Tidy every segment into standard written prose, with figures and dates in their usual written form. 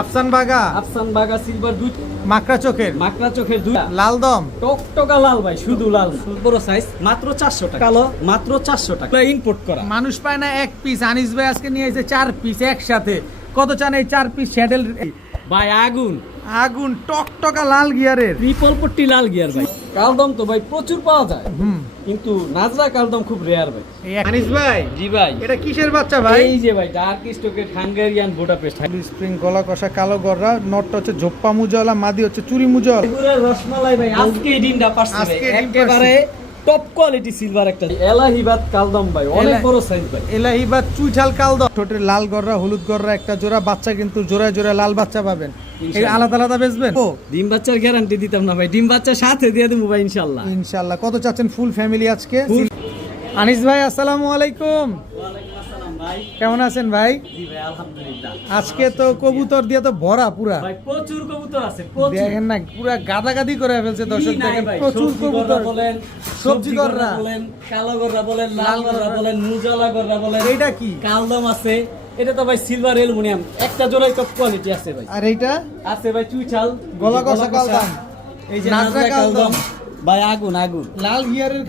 আফসান বাগা silver দুই মাকড়া চোখের দুই লাল দম টকটকা লাল ভাই, শুধু লাল না, বড় সাইজ, মাত্র 400 টাকা, কালো মাত্র 400 টাকা, ইম্পোর্ট করা। মানুষ পায় না এক পিস, আনিস ভাই আজকে নিয়ে এসেছে 4 পিস একসাথে। কত চান এই 4 পিস স্যাডেল? ভাই আগুন টকটকা লাল গিয়ারের ট্রিপল পট্টি লাল গিয়ার ভাই। কালদম তো ভাই প্রচুর পাওয়া যায়, কিন্তু নাজরা কালদম খুব রেয়ার ভাই। আনিস ভাই, জি ভাই, এটা কিসের বাচ্চা ভাই? এই যে ভাই ডার্ক স্টকের হাঙ্গেরিয়ান বুডাপেস্ট। স্প্রিং গলা কষা কালো গররা, নটটা হচ্ছে ঝোপ্পা মুজলা, মাদি হচ্ছে চুরি মুজল। পুরো রসমালাই ভাই, আজকে এই ডিমটা পারছে ভাই, একেবারে টপ কোয়ালিটি সিলভার একটা এলাহিবাদ কালদম ভাই, অনেক বড় সাইজ ভাই। এলাহিবাদ চুইঠাল কালদম, ঠোঁটের লাল গররা হলুদ গররা একটা জোড়া বাচ্চা, কিন্তু জোড়ায় জোড়ায় লাল বাচ্চা পাবেন। এই আলাদা আলাদা বেচবেন? ডিম বাচ্চার গ্যারান্টি দিতাম না ভাই, ডিম বাচ্চা সাথে দিয়ে দেবো ভাই ইনশাআল্লাহ। ইনশাআল্লাহ। কত চাচ্ছেন ফুল ফ্যামিলি আজকে? আনিস ভাই আসসালামু আলাইকুম। কেমন আছেন ভাই? জি ভাই আলহামদুলিল্লাহ। আজকে তো কবুতর দিয়ে তো ভরা পুরা ভাই, প্রচুর কবুতর আছে, দেখেন না, পুরা গাদাগাদি করে ফেলছে দর্শক। দেখেন প্রচুর কবুতর বলেন, সবজি গররা বলেন, কালো গররা বলেন, লাল গররা বলেন, মুজালা গররা বলেন। এইটা কি? কালদম আছে, এটা তো ভাই সিলভার অ্যালুমিনিয়াম, একটা জোড়াই টপ কোয়ালিটি আছে ভাই। আর এইটা আছে ভাই চুইঠাল গলা কষা কালদম, এই যে নাজরা কালদম ভাই, আগুন লাল গিয়ারের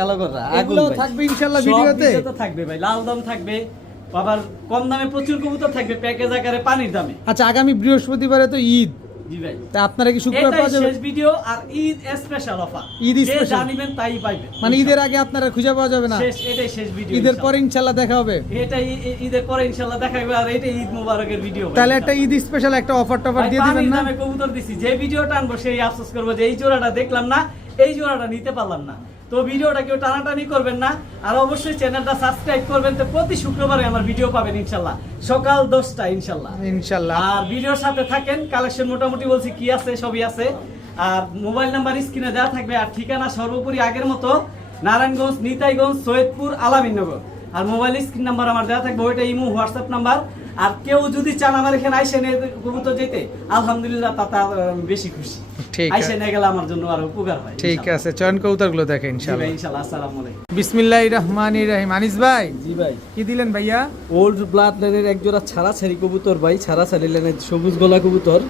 কালো গররা, এগুলো থাকবে ইনশাআল্লাহ ভিডিওতে। তো থাকবে ভাই, লাল দম থাকবে, আবার কম দামে প্রচুর কবুতর থাকবে, প্যাকেজ আকারে পানির দামে। আচ্ছা, আগামী বৃহস্পতিবারে তো ঈদ, জি ভাই, তা আপনারা কি শুক্রবার পাওয়া যাবে? শেষ ভিডিও আর ঈদ স্পেশাল অফার, ঈদ যে স্পেশাল জানিবেন তাই পাইবেন। মানে ঈদের আগে আপনারা খুঁজে পাওয়া যাবে না? এটাই শেষ ভিডিও, ঈদের পরে ইনশাআল্লাহ দেখা হবে। এটাই ঈদের পরে ইনশাআল্লাহ দেখা হবে, আর এটা ঈদ মোবারকের ভিডিও। তাহলে একটা ঈদ স্পেশাল একটা অফার টফার দিয়ে দিবেন না? আমি কবুতর দিছি, যে ভিডিওটা আনবো সেই আফসোস করবো যে এই জোড়াটা দেখলাম না, এই জোড়াটা নিতে পারলাম না। তো ভিডিওটা কেউ টানাটানি করবেন না, আর অবশ্যই চ্যানেলটা সাবস্ক্রাইব করবেন। তো প্রতি শুক্রবারে আমার ভিডিও পাবেন ইনশাআল্লাহ, সকাল 10টা ইনশাআল্লাহ। আর ভিডিওর সাথে থাকেন, কালেকশন মোটামুটি বলছি কি আছে, সবই আছে। আর মোবাইল নাম্বার স্ক্রিনে দেওয়া থাকবে, আর ঠিকানা সর্বোপরি আগের মতো নারায়ণগঞ্জ, নিতাইগঞ্জ, সৈয়দপুর, আলামিননগর। আর মোবাইল স্ক্রিন নাম্বার আমার দেওয়া থাকবে, ওইটা ইমো হোয়াটসঅ্যাপ নাম্বার। আর কেউ যদি চান আমার এখানে আইসে নিয়ে কবুতর যেতে, আলহামদুলিল্লাহ তাতে বেশি খুশি। ঠিক আইসে নিয়ে গেলে আমার জন্য আরো উপকার হয়। ঠিক আছে, চয়ন কবুতরগুলো দেখেন ইনশাআল্লাহ। ইনশাআল্লাহ। আসসালামু আলাইকুম। বিসমিল্লাহির রহমানির রহিম। আনিস ভাই, জি ভাই, কি দিলেন ভাইয়া? ওল্ড ব্লাড লাইনের এক জোড়া ছাড়াছাড়ি কবুতর ভাই, ছাড়াছাড়ি লাইনের সবুজ গলা কবুতর,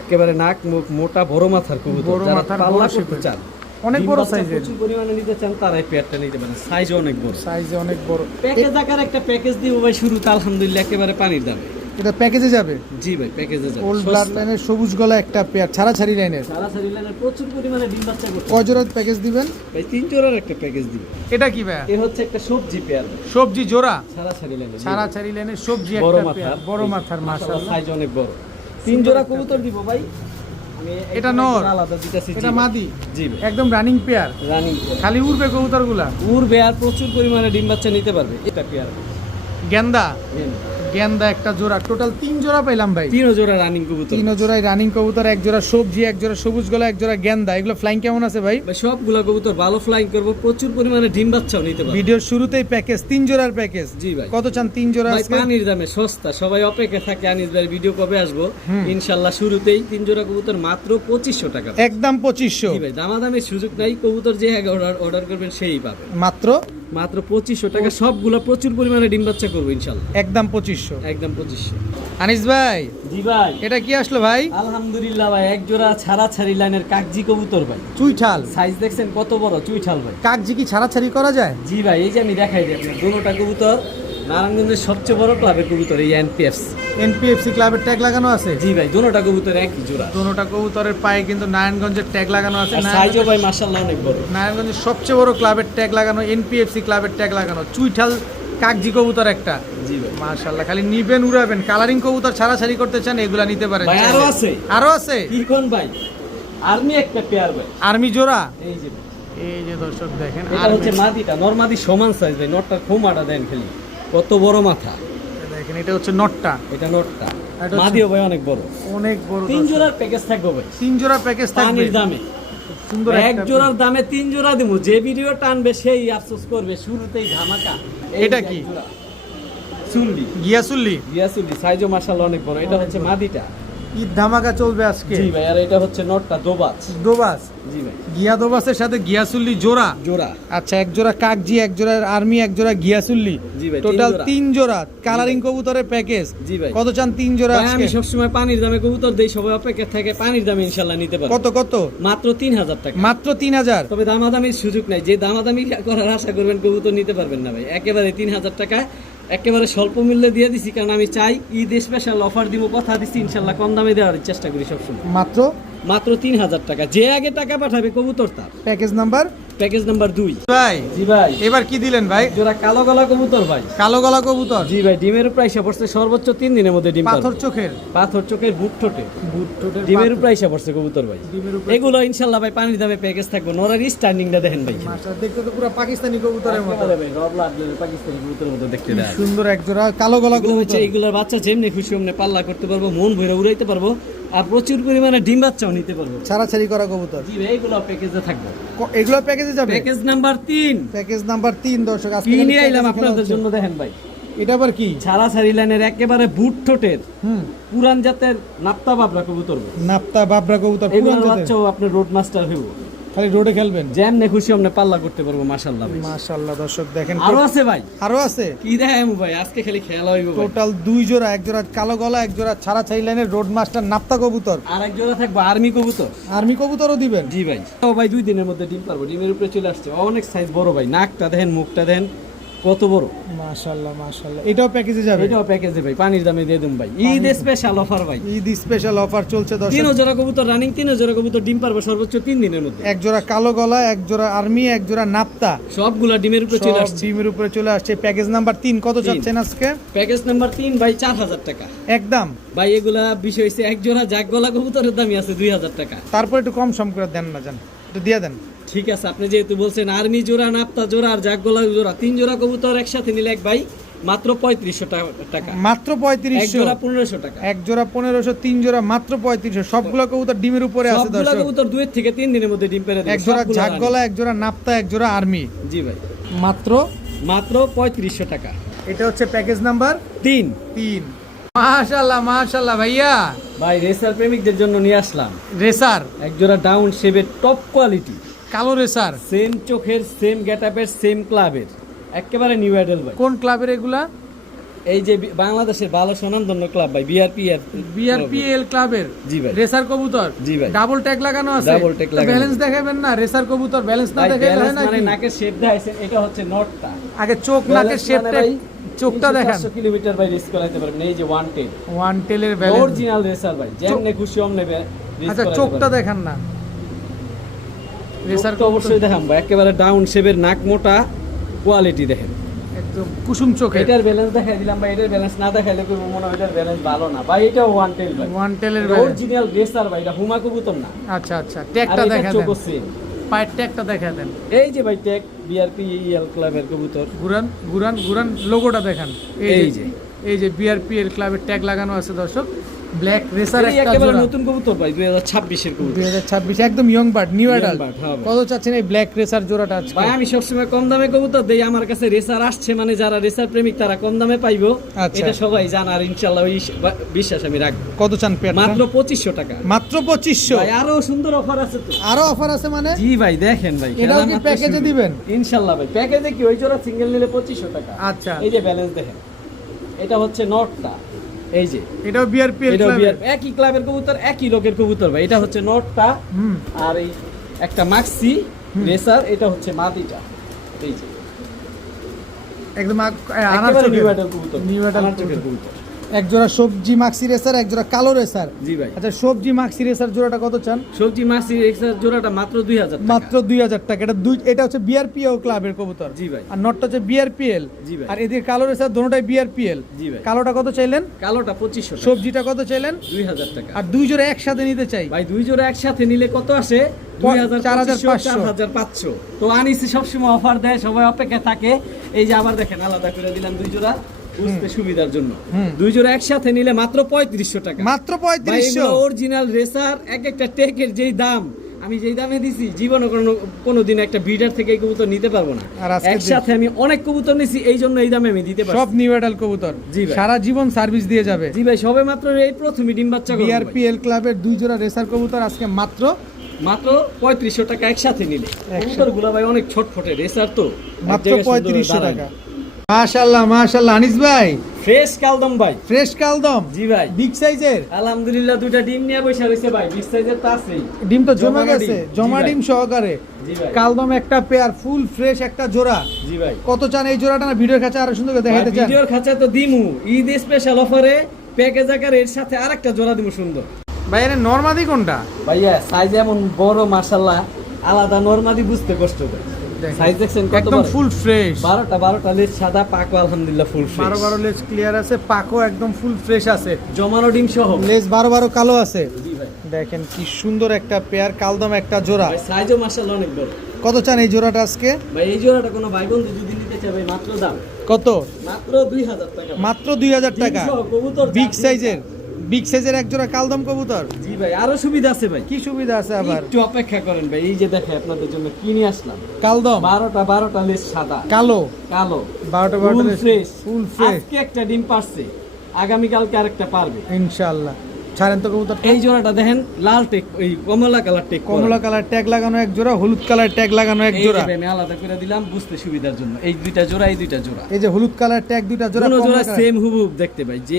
একেবারে নাক মুখ মোটা, বড় মাথার কবুতর। বড় যারা মাথার, পাল্লা বড় করতে শেপের। চান, অনেক বড় সাইজের, প্রচুর পরিমাণে নিতে চান, তারাই পেয়ারটা নিতে পারেন, সাইজ অনেক বড়, সাইজে অনেক বড়। প্যাকেজ আকার একটা প্যাকেজ দিব ভাই শুরুতে, আলহামদুলিল্লাহ একেবারে পানির দামে। এটা প্যাকেজে যাবে? জি ভাই, প্যাকেজে যাবে। ওল্ড ব্লাড লাইনের সবুজ গলা একটা পেয়ার, ছাড়াছাড়ি লাইনের, ছাড়াছাড়ি লাইনের প্রচুর পরিমাণে ডিম বাচ্চা করতে। কয় জোড়া প্যাকেজ দিবেন ভাই? 3 জোড়ার একটা প্যাকেজ দিব। এটা কি ভাই? এ হচ্ছে একটা সবজি পেয়ার, সবজি জোড়া, ছাড়াছাড়ি লাইনের, ছাড়াছাড়ি লাইনের সবজি বড় একটা মাথার, পেয়ার, বড় মাথার, মাশাআল্লাহ সাইজ অনেক বড়। 3 জোড়া কবুতর দিব ভাই। এটা নর, আলাদা দিতেছি, এটা মাদি, জি ভাই, একদম রানিং পেয়ার, রানিং খালি উড়বে কবুতরগুলা, উড়বে আর প্রচুর পরিমাণে ডিম বাচ্চা নিতে পারবে। এটা পেয়ার গেন্দা একটা জোড়া, টোটাল 3 জোড়া পেলাম ভাই। 3 জোড়া রানিং কবুতর, 3 জোড়ায় রানিং কবুতর, এক জোড়া সবজি, এক জোড়া সবুজ গলা, এক জোড়া গেন্দা। এগুলো ফ্লাইং কেমন আছে ভাই? ভাই সবগুলা কবুতর ভালো ফ্লাইং করব, প্রচুর পরিমাণে ডিম বাচ্চাও নিতে পারবে। ভিডিওর শুরুতেই প্যাকেজ, 3 জোড়ার প্যাকেজ। জি ভাই। কত চান 3 জোড়া? ভাই পানির দামে সস্তা, সবাই অপেক্ষা থাকে আনিস ভাই ভিডিও কবে আসবো। ইনশাআল্লাহ শুরুতেই 3 জোড়া কবুতর মাত্র 2500 টাকা, একদম 2500। জি ভাই, দামাদামির সুযোগ নাই, কবুতর যে অর্ডার করবেন সেই পাবে মাত্র 2500 টাকা। সবগুলা প্রচুর পরিমাণে ডিম বাচ্চা করবো ইনশাআল্লাহ, একদম 2500। একদম 2500। আনিস ভাই, জি ভাই, এটা কি আসলো ভাই? আলহামদুলিল্লাহ ভাই, এক জোড়া ছাড়াছাড়ি লাইনের কাকজি কবুতর ভাই, চুইঠাল। সাইজ দেখছেন কত বড়, চুইঠাল ভাই। কাকজি কি ছাড়াছাড়ি করা যায়? জি ভাই, এই যে আমি দেখাই দিই আপনার, দুটোটা কবুতর নারায়ণগঞ্জের সবচেয়ে বড় ক্লাবের কবুতর, এই এনপিএফসি ক্লাবের ট্যাগ লাগানো আছে। জি ভাই, দুটোটা কবুতর একই জোড়া, দুটোটা কবুতরের পায়ে কিন্তু নারায়ণগঞ্জের ট্যাগ লাগানো আছে। সাইজও ভাই মাশাআল্লাহ অনেক বড়, নারায়ণগঞ্জের সবচেয়ে বড় ক্লাবের ট্যাগ লাগানো, এনপিএফসি ক্লাবের ট্যাগ লাগানো, চুইঠাল কাকজি কবুতর একটা। জি ভাই, মাশাআল্লাহ, খালি নিবেন উড়াবেন। কালারিং কবুতর ছাড়াছাড়ি করতে চান, এগুলা নিতে পারেন ভাই। আরো আছে, আরো আছে। কি কোন ভাই? আর্মি একটা পেয়ার ভাই, আর্মি জোড়া। এই যে ভাই, এই যে দর্শক দেখেন, এটা হচ্ছে মাদিটা, নরমাদি সমান সাইজ ভাই, নটটার খোমাটা দেন খালি, কত বড় মাথা দেখেন। এটা হচ্ছে নটটা, এটা নটটা, এটা হচ্ছে- মাদিও ভাই অনেক বড়, অনেক বড়। 3 জোড়ার প্যাকেজ থাকবে ভাই, 3 জোড়া প্যাকেজ থাকবে পানির দামে। সুন্দর এক জোড়ার দামে 3 জোড়া দিব, যে ভিডিও টানবে সেই আফসোস করবে, শুরুতেই ধামাকা। এটা কি? সুল্লি, গিয়াসুল্লি। গিয়াসুল্লি, সাইজও মাশাআল্লাহ অনেক বড়। এটা হচ্ছে মাদিটা, ঈদ ধামাকা চলবে আজকে। জি ভাই, আর এটা হচ্ছে নটটা দোবাজ। দোবাস, জি ভাই, গিয়া দোবাসের সাথে গিয়াসুল্লি জোড়া। জোড়া। আচ্ছা, এক জোড়া কাকজি, এক জোড়া আর্মি, এক জোড়া গিয়াসুল্লি, জি ভাই, টোটাল তিন জোড়া। 3 জোড়া কালারিং কবুতরের প্যাকেজ। জি ভাই। কত চান 3 জোড়া ভাই আজকে? আমি সবসময় পানির দামে কবুতর দেই, সবাই অপেক্ষা থাকে পানির দামে ইনশাআল্লাহ নিতে পারবে। কত কত? মাত্র 3000 টাকা। মাত্র 3000। তবে দামাদামির সুযোগ নাই, যে দামাদামি করার আশা করবেন কবুতর নিতে পারবেন না ভাই। একেবারে 3000 টাকা একেবারে স্বল্প মূল্যে দিয়ে দিছি, কারণ আমি চাই ঈদ স্পেশাল অফার দিব, কথা দিছি ইনশাআল্লাহ কম দামে দেওয়ার চেষ্টা করি সবসময়। মাত্র মাত্র 3000 টাকা। যে আগে টাকা পাঠাবে কবুতর তার। Package number? Package number 2। ভাই জি ভাই, এবার কি দিলেন ভাই? জোড়া কালো গলা কবুতর ভাই। কালো গলা কবুতর। জি ভাই, ডিমের প্রাইস পড়ছে সর্বোচ্চ 3 দিনের মধ্যে ডিম পাথর পারবে। চোখের, পাথর চোখের বুট ঠোঁটে, বুট ঠোঁটের ডিমের পাথর। প্রাইস পড়ছে কবুতর ভাই। ডিমের উপরে এগুলো ইনশাআল্লাহ ভাই পানির দামে প্যাকেজ থাকবে। নরার স্ট্যান্ডিংটা দেখেন ভাই, মাশাআল্লাহ, দেখতে তো পুরো পাকিস্তানি কবুতরের মতো। একেবারে ভাই রব লাডলের পাকিস্তানি কবুতরের মতো দেখতে দেয়। সুন্দর এক জোড়া কালো গলা এগুলো হচ্ছে কবুতর। এগুলোর বাচ্চা যেমনি খুশি অমনি পাল্লা করতে পারবো, মন ভরে উড়াইতে পারবো, আর প্রচুর পরিমাণে ডিম বাচ্চাও নিতে পারবো। ছাড়াছাড়ি করা কবুতর। জি ভাই, এগুলো প্যাকেজে থাকবে। এগুলো প্যাকেজে যাবে? Package number 3। প্যাকেজ নাম্বার 3 দর্শক আজকে কি খালি নিয়ে আইলাম প্যাকেজে খেলা আপনাদের হচ্ছে। জন্য দেখেন ভাই, এটা আবার কি? ছাড়াছাড়ি লাইনের একেবারে বুট ঠোঁটের হুম, পুরান জাতের নাপ্তা বাবরা কবুতর ভাই। নাপ্তা বাবরা কবুতর পুরান এগুলোর জাতের। বাচ্চাও আপনি রোড মাস্টার হইব, খালি রোডে খেলবেন। যেমনে খুশি অমনে পাল্লা করতে পারবো মাশাআল্লাহ ভাই। মাশাআল্লাহ দর্শক দেখেন, আরো আছে ভাই, আরো আছে। কি দেখাম ভাই, আজকে খালি খেলা হইব ভাই। টোটাল 2 জোড়া, এক জোড়া কালো গলা, এক জোড়া ছাড়াছাড়ি লাইনের রোড মাস্টার নাপ্তা কবুতর। আর এক জোড়া থাকবো আর্মি কবুতর। আর্মি কবুতরও দিবেন? জি ভাই, ও ভাই 2 দিনের মধ্যে ডিম পারবো, ডিমের উপরে চলে আসছে, অনেক সাইজ বড় ভাই, নাকটা দেখেন, মুখটা দেখেন কত বড়। মাশাআল্লাহ মাশাআল্লাহ, এটাও প্যাকেজে যাবে? এটাও প্যাকেজে ভাই, পানির দামে দিয়ে দেব ভাই, ঈদ স্পেশাল অফার ভাই। ঈদ স্পেশাল অফার চলছে দর্শক। 3 জোড়া কবুতর রানিং, 3 জোড়া কবুতর ডিম পারবো সর্বোচ্চ 3 দিনের মধ্যে। এক জোড়া কালো গলা, এক জোড়া আর্মি, এক জোড়া নাপ্তা, সবগুলা ডিমের উপরে চলে সব আসছে। ডিমের উপরে চলে আসছে। প্যাকেজ নাম্বার 3 কত 3 চাচ্ছেন আজকে? প্যাকেজ নাম্বার 3 ভাই 4000 টাকা। একদম ভাই এগুলা বিষয় হইছে, এক জোড়া জাগ গলা কবুতরের দামই আছে 2000 টাকা। তারপর একটু কম সম করে দেন না, জান একটু দিয়ে দেন। ঠিক আছে, আপনি যেহেতু বলছেন আর্মি জোড়া, নাপ্তা জোড়া আর জাগ গলা জোড়া, 3 জোড়া কবুতর একসাথে নিলে এক ভাই মাত্র 3500 টাকা। মাত্র এক 3500। জোড়া 1500 টাকা। এক জোড়া 1500, 3 জোড়া মাত্র 3500। সবগুলো কবুতর ডিমের উপরে আছে সবগুলা দর্শক। কবুতর 2 থেকে 3 দিনের মধ্যে ডিম পেড়ে দেবে। এক জোড়া সবগুলা ঝাকগলা, এক জোড়া নাপ্তা, এক জোড়া আর্মি, রানী। জি ভাই, মাত্র মাত্র 3500 টাকা। এটা হচ্ছে প্যাকেজ নাম্বার 3 3। মাশাআল্লাহ মাশাআল্লাহ ভাইয়া, ভাই রেসার প্রেমিকদের জন্য নিয়ে আসলাম রেসার এক জোড়া ডাউন শেপের টপ কোয়ালিটি, কালো রেসার। সেম চোখের, সেম গেটআপের, সেম ক্লাবের, একেবারে নিউ আইডল ভাই। কোন ক্লাবের এগুলা? এই যে বাংলাদেশের ভালো স্বনামধন্য ক্লাব ভাই, বিআরপিএল ক্লাবের। জি ভাই, রেসার কবুতর। জি ভাই, ডাবল ট্যাগ লাগানো আছে। ডাবল ট্যাগ লাগানো। ব্যালেন্স দেখাবেন না, রেসার কবুতর ব্যালেন্স না ভাই দেখালে হয় ব্যালেন্স না মানে কি? নাকের শেপ দেখাইছেন, এটা হচ্ছে নটটা। আগে চোখ নাকের শেপটা, চোখটা দেখান। 300 কিলোমিটার ভাই রিস্ক করাইতে পারবেন। এই যে ওয়ান টেল, ওয়ান টেলের ব্যালেন্স। অরিজিনাল রেসার ভাই, যেমনে খুশি অমনে রিস্ক আচ্ছা, করাইতে চোখটা পারবেন। দেখান না। রেসার তো অবশ্যই দেখাম ভাই, একেবারে ডাউন শেপের, নাক মোটা, কোয়ালিটি দেখেন একদম কুসুম চোখের। এটার ব্যালেন্স দেখাই দিলাম ভাই, এটার ব্যালেন্স না দেখাইলে কইবো মনে হয় এটার ব্যালেন্স ভালো না ভাই। এটাও ওয়ান টেল ভাই, ওয়ান টেলের ব্যালেন্স। অরিজিনাল রেসার ভাই, এটা হুমা কবুতর না। আচ্ছা আচ্ছা, ট্যাগটা দেখা দেন, পায়ের ট্যাগটা দেখা দেন। এই যে ভাই ট্যাগ বিআরপিএল ক্লাবের কবুতর, ঘুরান ঘুরান ঘুরান, লোগোটা দেখান। এই যে এই যে বিআরপিএল ক্লাবের ট্যাগ লাগানো আছে দর্শক। ব্ল্যাক রেসার এই একটা একেবারে জোড়া, নতুন কবুতর ভাই, 2026 এর কবুতর। 2026 একদম young bird, new adult. bird, হ্যাঁ ভাই। কত চাচ্ছেন এই ব্ল্যাক রেসার জোড়াটা আজকে? ভাই আমি সবসময় কম দামে কবুতর দেই, আমার কাছে রেসার আসছে মানে যারা রেসার প্রেমিক তারা কম দামে পাইবো, আচ্ছা। এটা সবাই জানে, আর ইনশাআল্লাহ ওই বিশ্বাস আমি রাখবো। কত চান পেয়ার? মাত্র 2500 টাকা। মাত্র 2500। ভাই আরো সুন্দর অফার আছে তো। আরো অফার আছে মানে? জি ভাই দেখেন ভাই, এটাও খেলা কি মাত্র প্যাকেজে শুরু। দিবেন? ইনশাআল্লাহ ভাই প্যাকেজে কি, ওই জোড়া সিঙ্গেল নিলে 2500 টাকা। আচ্ছা, এই যে ব্যালেন্স দেখেন, এটা হচ্ছে নটটা, এই যে এটাও বিআরপিএল এটাও ক্লাবের। একই ক্লাবের কবুতর, একই লোকের কবুতর ভাই। এটা হচ্ছে নটটা, হুম, আর এই একটা মাক্সি রেসার, এটা হচ্ছে মাদিটা। এই যে একদম আনার একেবারে চোখের। নিউ আইডল কবুতর, নিউ আইডল আনার চোখের কবুতর। কবুতর। এক জোড়া সবজি মাক্সি রেসার, এক জোড়া কালো রেসার। জি ভাই, আচ্ছা, সবজি মাক্সি রেসার জোড়াটা কত চান? সবজি মাক্সি রেসার জোড়াটা মাত্র 2000 টাকা। মাত্র 2000 টাকা। এটা হচ্ছে বিআরপিএল ক্লাবের কবুতর। জি ভাই, আর নটটা হচ্ছে বিআরপিএল। জি ভাই, আর এদের কালো রেসার দোনোটাই বিআরপিএল। জি ভাই। কালোটা কত চাইলেন? কালোটা 2500 টাকা। সবজিটা কত চাইলেন? 2000 টাকা। আর দুই জোড়া একসাথে নিতে চাই ভাই দুই জোড়া একসাথে নিলে কত আসে? 4500 4500। তো আনিসি সবসময় অফার দেয়, সবাই অপেক্ষা থাকে। এই যে আবার দেখেন আলাদা করে দিলাম দুই জোড়া, বুঝতে সুবিধার জন্য। দুই জোড়া একসাথে নিলে মাত্র 3500 টাকা। মাত্র 3500। অরিজিনাল রেসার, এক একটা টেকের যেই দাম আমি যেই দামে দিছি জীবনে কোনোদিন একটা ব্রিডার থেকে এই কবুতর নিতে পারবো না। আর আজকে একসাথে আমি অনেক কবুতর নিছি, এই জন্য এই দামে আমি দিতে পারছি। সব নিউ অ্যাডাল্ট কবুতর, জি ভাই। সারা জীবন সার্ভিস দিয়ে যাবে। জি ভাই, সবে মাত্র এই প্রথমই ডিম বাচ্চা করবো ভাই। বিআরপিএল ক্লাবের 2 জোড়া রেসার কবুতর আজকে মাত্র 3500 টাকা একসাথে নিলে। কবুতরগুলো ভাই অনেক ছটফটে রেসার তো, মাত্র 3500 টাকা। মাশাআল্লাহ মাশাআল্লাহ আনিস ভাই, ফ্রেশ কালদম ভাই, ফ্রেশ কালদম। জি ভাই, বিগ সাইজের আলহামদুলিল্লাহ দুইটা ডিম নিয়ে বসে রয়েছে ভাই। বিগ সাইজের তো আছেই, ডিম তো জমা জমানো গেছে, ডিম। জমা জি ভাই। ডিম সহকারে। জি ভাই, কালদম একটা পেয়ার, ফুল ফ্রেশ একটা জোড়া। জি ভাই। কত চান এই জোড়াটা? না ভিডিওর কাছে আরো সুন্দর করে দেখাইতে চান? ভিডিওর খাঁচা তো দিমু, ঈদ স্পেশাল অফারে প্যাকেজ আকারে এর সাথে আরেকটা জোড়া দিমু সুন্দর। ভাই এর নরমাদি কোনটা? ভাইয়া সাইজ এমন বড় মাশাআল্লাহ, আলাদা নরমাদি বুঝতে কষ্ট হয়। সাইজ দেখছেন কত একদম বড়? ফুল ফ্রেশ, 12টা লেজ সাদা, পাকো আলহামদুলিল্লাহ ফুল ফ্রেশ। 12 লেজ ক্লিয়ার আছে, পাকো একদম ফুল ফ্রেশ আছে, জমানো ডিম সহ। লেজ 12 কালো আছে। জি ভাই। দেখেন কি সুন্দর একটা পেয়ার, কালদম একটা জোড়া। ভাই সাইজও মাশাআল্লাহ অনেক বড়। কত চান এই জোড়াটা আজকে? ভাই এই জোড়াটা কোনো ভাই বন্ধু যদি নিতে চায় ভাই মাত্র দাম কত? মাত্র 2000 টাকা। মাত্র 2000 টাকা। ডিম সহ কবুতর বিগ সাইজের, বিগ সাইজের এক জোড়া কালদম কবুতর। জি ভাই, আরো সুবিধা আছে ভাই। কি সুবিধা আছে আবার? একটু অপেক্ষা করেন ভাই, এই যে দেখে আপনাদের জন্য কি নিয়ে আসলাম। কালদম 12টা লেজ সাদা, কালো, কালো, 12 লেজ ফ্রেশ, ফুল ফ্রেশ। আজকে একটা ডিম পারছে, আগামী কালকে আরেকটা পারবে ইনশাআল্লাহ। ছাড়েন তো কবুতর। এই জোড়াটা দেখেন, লাল টেক, ওই কমলা কালার টেক, কমলা কালার ট্যাগ লাগানো এক জোড়া, হলুদ কালার ট্যাগ লাগানো এক জোড়া। আমি আলাদা করে দিলাম বুঝতে সুবিধার জন্য। এই দুইটা জোড়া, এই দুইটা জোড়া, এই যে হলুদ কালার ট্যাগ দুইটা জোড়া, দুটো জোড়া কমলা কালার। সেম হুবহু দেখতে ভাই। যে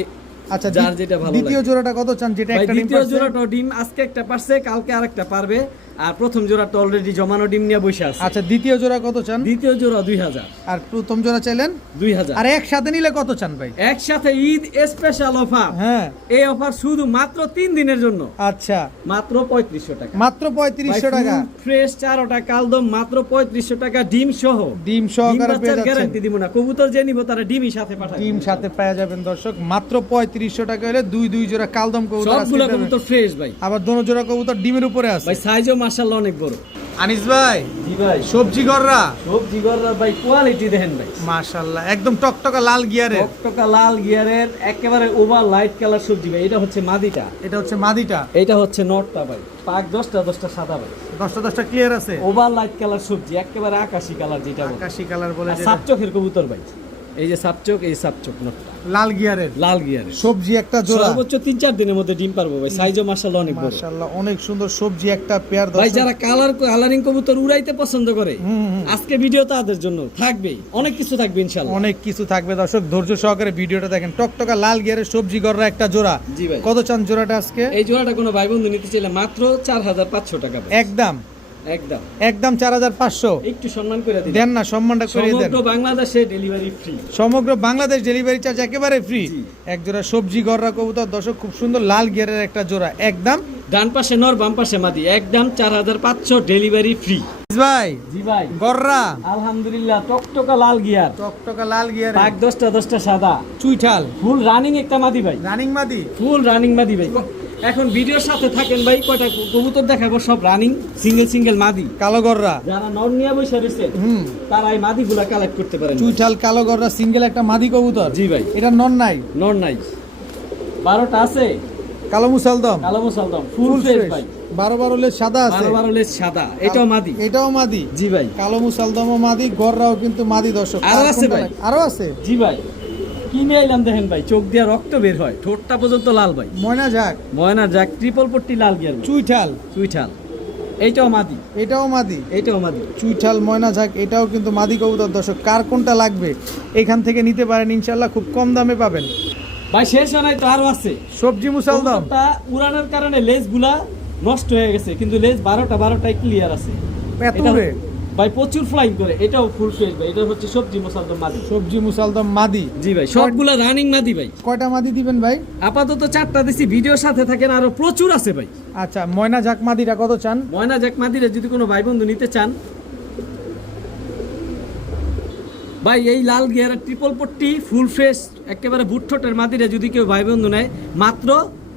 আচ্ছা, যার যেটা ভালো দ্বিতীয় লাগে। জোড়াটা কত চান? যেটা ভাই একটা ডিম দ্বিতীয় পারছে? জোড়াটা ডিম আজকে একটা পারছে, কালকে আরেকটা পারবে। আর প্রথম জোড়াটা অলরেডি জমানো ডিম নিয়ে বসে আছে। আচ্ছা, দ্বিতীয় জোড়া কত চান? দ্বিতীয় জোড়া 2000। আর প্রথম জোড়া চাইলেন 2000। আর একসাথে নিলে কত চান ভাই? একসাথে ঈদ স্পেশাল অফার। হ্যাঁ, এই অফার শুধু মাত্র 3 দিনের জন্য, আচ্ছা, মাত্র 3500 টাকা। মাত্র 3500 টাকা। ফ্রেশ 4টা কালদম মাত্র 3500 টাকা, ডিম সহ। ডিম সহকারে পেয়ে যাচ্ছেন। গ্যারান্টি দিব না, কবুতর যে নিব তারা ডিমই সাথে পাঠাবে। ডিম সাথে পেয়ে যাবেন দর্শক, মাত্র 3500 টাকা হলে দুই জোড়া কালদম কবুতর আজকে সবগুলো দেবেন। কবুতর ফ্রেশ ভাই। আবার দোনো জোড়া কবুতর ডিমের উপরে আছে। ভাই সাইজও মাশাআল্লাহ অনেক বড়। আনিস ভাই, জি ভাই, সবজি গররা সবজি গররা ভাই, কোয়ালিটি দেখেন ভাই, মাশাআল্লাহ, একদম টকটকা লাল গিয়ারের। টকটকা লাল গিয়ারের একেবারে ওভার লাইট কালার সবজি ভাই। এটা হচ্ছে মাদিটা, এটা হচ্ছে মাদিটা, এটা হচ্ছে নটটা ভাই। পাক 10টা সাদা ভাই, 10টা ক্লিয়ার আছে। ওভার লাইট কালার সবজি, একেবারে আকাশী কালার যেটা বলে। আকাশী কালার বলে আর যেটা। সাপচোখের কবুতর ভাই, এই যে সাপচোখ, এই সাপচোখ নটটা লাল গিয়ারের, লাল গিয়ারের সবজি একটা জোড়া। সর্বোচ্চ 3-4 দিনের মধ্যে ডিম পারবো ভাই। সাইজও মাশাআল্লাহ অনেক বড়। মাশাআল্লাহ, অনেক সুন্দর সবজি একটা পেয়ার ভাই দর্শক। যারা কালারিং কবুতর উড়াইতে পছন্দ করে, আজকে ভিডিও তাদের জন্য থাকবে, অনেক কিছু থাকবে ইনশাআল্লাহ। অনেক কিছু থাকবে দর্শক, ধৈর্য সহকারে ভিডিওটা দেখেন। টকটকা লাল গিয়ারের সবজি গররা একটা জোড়া। জি ভাই। কত চান জোড়াটা আজকে? এই জোড়াটা কোনো ভাই বন্ধু নিতে চাইলে মাত্র 4500 টাকা ভাই। একদম একদম একদম 4500 একটু সম্মান করে দিন। দেন না, সম্মানটা করে দেন। সমগ্র বাংলাদেশে ডেলিভারি ফ্রি। সমগ্র বাংলাদেশ ডেলিভারি চার্জ একেবারে ফ্রি। জি। এক জোড়া সবজি গররা কবুতর দর্শক, খুব সুন্দর লাল গিয়ারের একটা জোড়া, একদম। ডান পাশে নর, বাম পাশে মাদি, একদম 4500 ডেলিভারি ফ্রি। ভাই জি ভাই, গররা আলহামদুলিল্লাহ টকটকা লাল গিয়ার, টকটকা লাল গিয়ার, পাক 10টা সাদা, চুইঠাল, ফুল রানিং একটা মাদি ভাই, রানিং মাদি। ফুল রানিং মাদি ভাই। এখন ভিডিওর সাথে থাকেন ভাই, কয়টা কবুতর দেখাবো সব রানিং সিঙ্গেল মাদি। কালো গররা, যারা নর নিয়ে বসে রয়েছে তারা এই মাদিগুলা কালেক্ট করতে পারেন। চুইঠাল কালো গররা সিঙ্গেল একটা মাদি কবুতর। জি ভাই, এটা নন নাই, নর নাই। 12টা আছে কালো মুসালদম, কালো মুসালদম, ফুল ফ্রেশ ভাই। 12 লেজ সাদা আছে, 12 লেজ সাদা, এটাও মাদি। এটাও মাদি। জি ভাই, কালো মুসালদমও মাদি, গররাও কিন্তু মাদি দর্শক। আরো আর আছে কোনটা ভাই? লাগে? আরো আছে। জি ভাই, কিনে আইলাম দেখেন ভাই, চোখ দিয়ে রক্ত বের হয়, ঠোঁটটা পর্যন্ত লাল ভাই। ময়না ঝাক, ময়না যাক, ট্রিপল পট্টি লাল গিয়ার ভাই। চুইঠাল, চুইঠাল, এইটাও মাদি, এটাও মাদি। এইটাও মাদি। চুইঠাল ময়না ঝাক এটাও কিন্তু মাদি কবুতর দর্শক। কার কোনটা লাগবে এখান থেকে নিতে পারেন ইনশাল্লাহ, খুব কম দামে পাবেন। ভাই শেষ হয় নাই তো, আরো আছে। সবজি মুসালদম, কবুতরটা উড়ানোর কারণে লেজগুলা নষ্ট হয়ে গেছে, কিন্তু লেজ 12টাই ক্লিয়ার আছে। এত এটা- উড়ে? ভাই প্রচুর ফ্লাইং করে, এটাও ফুল ফ্রেশ ভাই। এটা হচ্ছে সবজি মুসালদম মাদি। সবজি মুসালদম মাদি। জি ভাই, সবগুলা রানিং মাদি ভাই। কয়টা মাদি দিবেন ভাই? আপাতত 4টা দিছি, ভিডিওর সাথে থাকেন, আরো প্রচুর আছে ভাই। আচ্ছা, ময়না ঝাক মাদিটা কত চান? ময়না জ্যাক মাদিরে যদি কোনো ভাই বন্ধু নিতে চান ভাই, এই লাল গিয়ারের ট্রিপল পট্টি ফুল ফ্রেশ একেবারে বুটঠোটের মাদিরে যদি কেউ ভাই বন্ধু নেয় মাত্র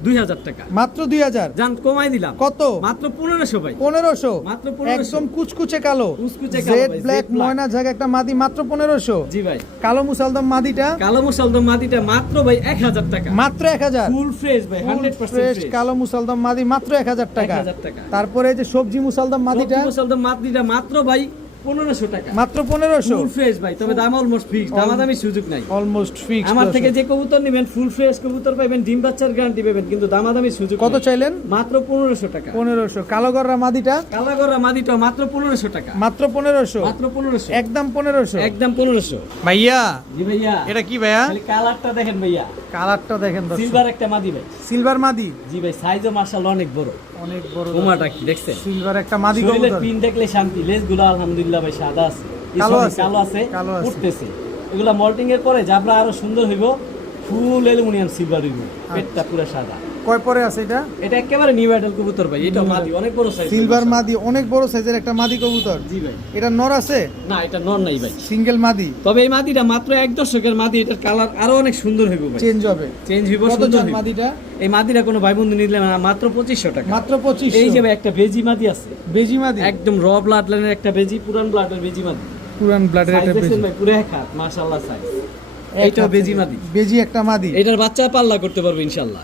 2000 টাকা। মাত্র 2000। জান কমাই দিলাম। কত? মাত্র 1500 ভাই। 1500 মাত্র 1500। একদম কুচকুচে কালো, কুচকুচে কালো জেড ভাই, ব্ল্যাক jet black। ময়না জায়গা একটা মাদি মাত্র 1500। জি ভাই। কালো মুসালদম মাদিটা কালো মুসালদম মাদিটা মাত্র ভাই 1000 টাকা। মাত্র 1000। ফুল ফ্রেশ ভাই, 100% ফ্রেশ ফ্রেশ। কালো মুসালদম মাদি মাত্র 1000 টাকা। 1000 টাকা। তারপরে এই যে সবজি মুসালদম মাদিটা সবজি মুসালদম মাদিটা মাত্র ভাই 1500 টাকা। মাত্র 1500। ফুল ফ্রেশ ভাই, তবে দাম অলমোস্ট ফিক্সড, দামাদামি সুযোগ নাই। Almost fixed. আমার থেকে যে কবুতর নেবেন ফুল ফ্রেশ কবুতর পাবেন, ডিম বাচ্চার গ্যারান্টি পাবেন, কিন্তু দামাদামি সুযোগ কত নাই। চাইলেন? মাত্র 1500 টাকা। 1500। কালো গররা মাদিটা কালাগড়া মাদিটা মাত্র 1500 টাকা। মাত্র 1500। মাত্র 1500। একদম 1500। একদম 1500। ভাইয়া জি ভাইয়া। এটা কি ভাইয়া? খালি কালারটা দেখেন ভাইয়া, কালারটা দেখেন দর্শক। সিলভার একটা মাদি ভাই। সিলভার মাদি জি ভাই, সাইজও মাশাআল্লাহ অনেক বড়। অনেক বড়। কোমাটা কি দেখছেন? সিলভার একটা মাদি শরীরের কবুতর। পিন দেখলে শান্তি। লেজগুলো আলহামদুলিল্লাহ ভাই সাদা আছে, কালো আছে। কালো আছে, কালো আছে। উঠতেছে। এগুলা মল্টিং এর পরে জাবরা আরো সুন্দর হইব, ফুল অ্যালুমিনিয়াম সিলভার হইব, পেটটা পুরো সাদা। কয় পরে আছে এটা? এটা একেবারে নিউ আইডল কবুতর ভাই, এটা মাদি অনেক বড় সাইজ। সিলভার মাদি অনেক বড় সাইজের একটা মাদি কবুতর। জি ভাই। এটা নর আছে? না, এটা নর নাই ভাই, সিঙ্গেল মাদি। তবে এই মাদিটা মাত্র 1 দশকের মাদি, এটার কালার আরো অনেক সুন্দর হইব ভাই, চেঞ্জ হবে। চেঞ্জ হইব, কত সুন্দর চান হইব। মাদিটা? এই মাদিটা কোনো ভাই বন্ধু নিলে না, মাত্র 2500 টাকা। মাত্র 2500। এই যে ভাই একটা বেজি মাদি আছে, বেজি মাদি একদম র ব্লাড লাইনের একটা বেজি, পুরান ব্লাডের বেজি মাদি। পুরান ব্লাডের সাইজ একটা দেখছেন বেজি। ভাই, পুরো এক হাত, মাশাআল্লাহ সাইজ। এইটাও বেজি মাদি। বেজি একটা মাদি। এটার বাচ্চা পাল্লা করতে পারবে ইনশাআল্লাহ।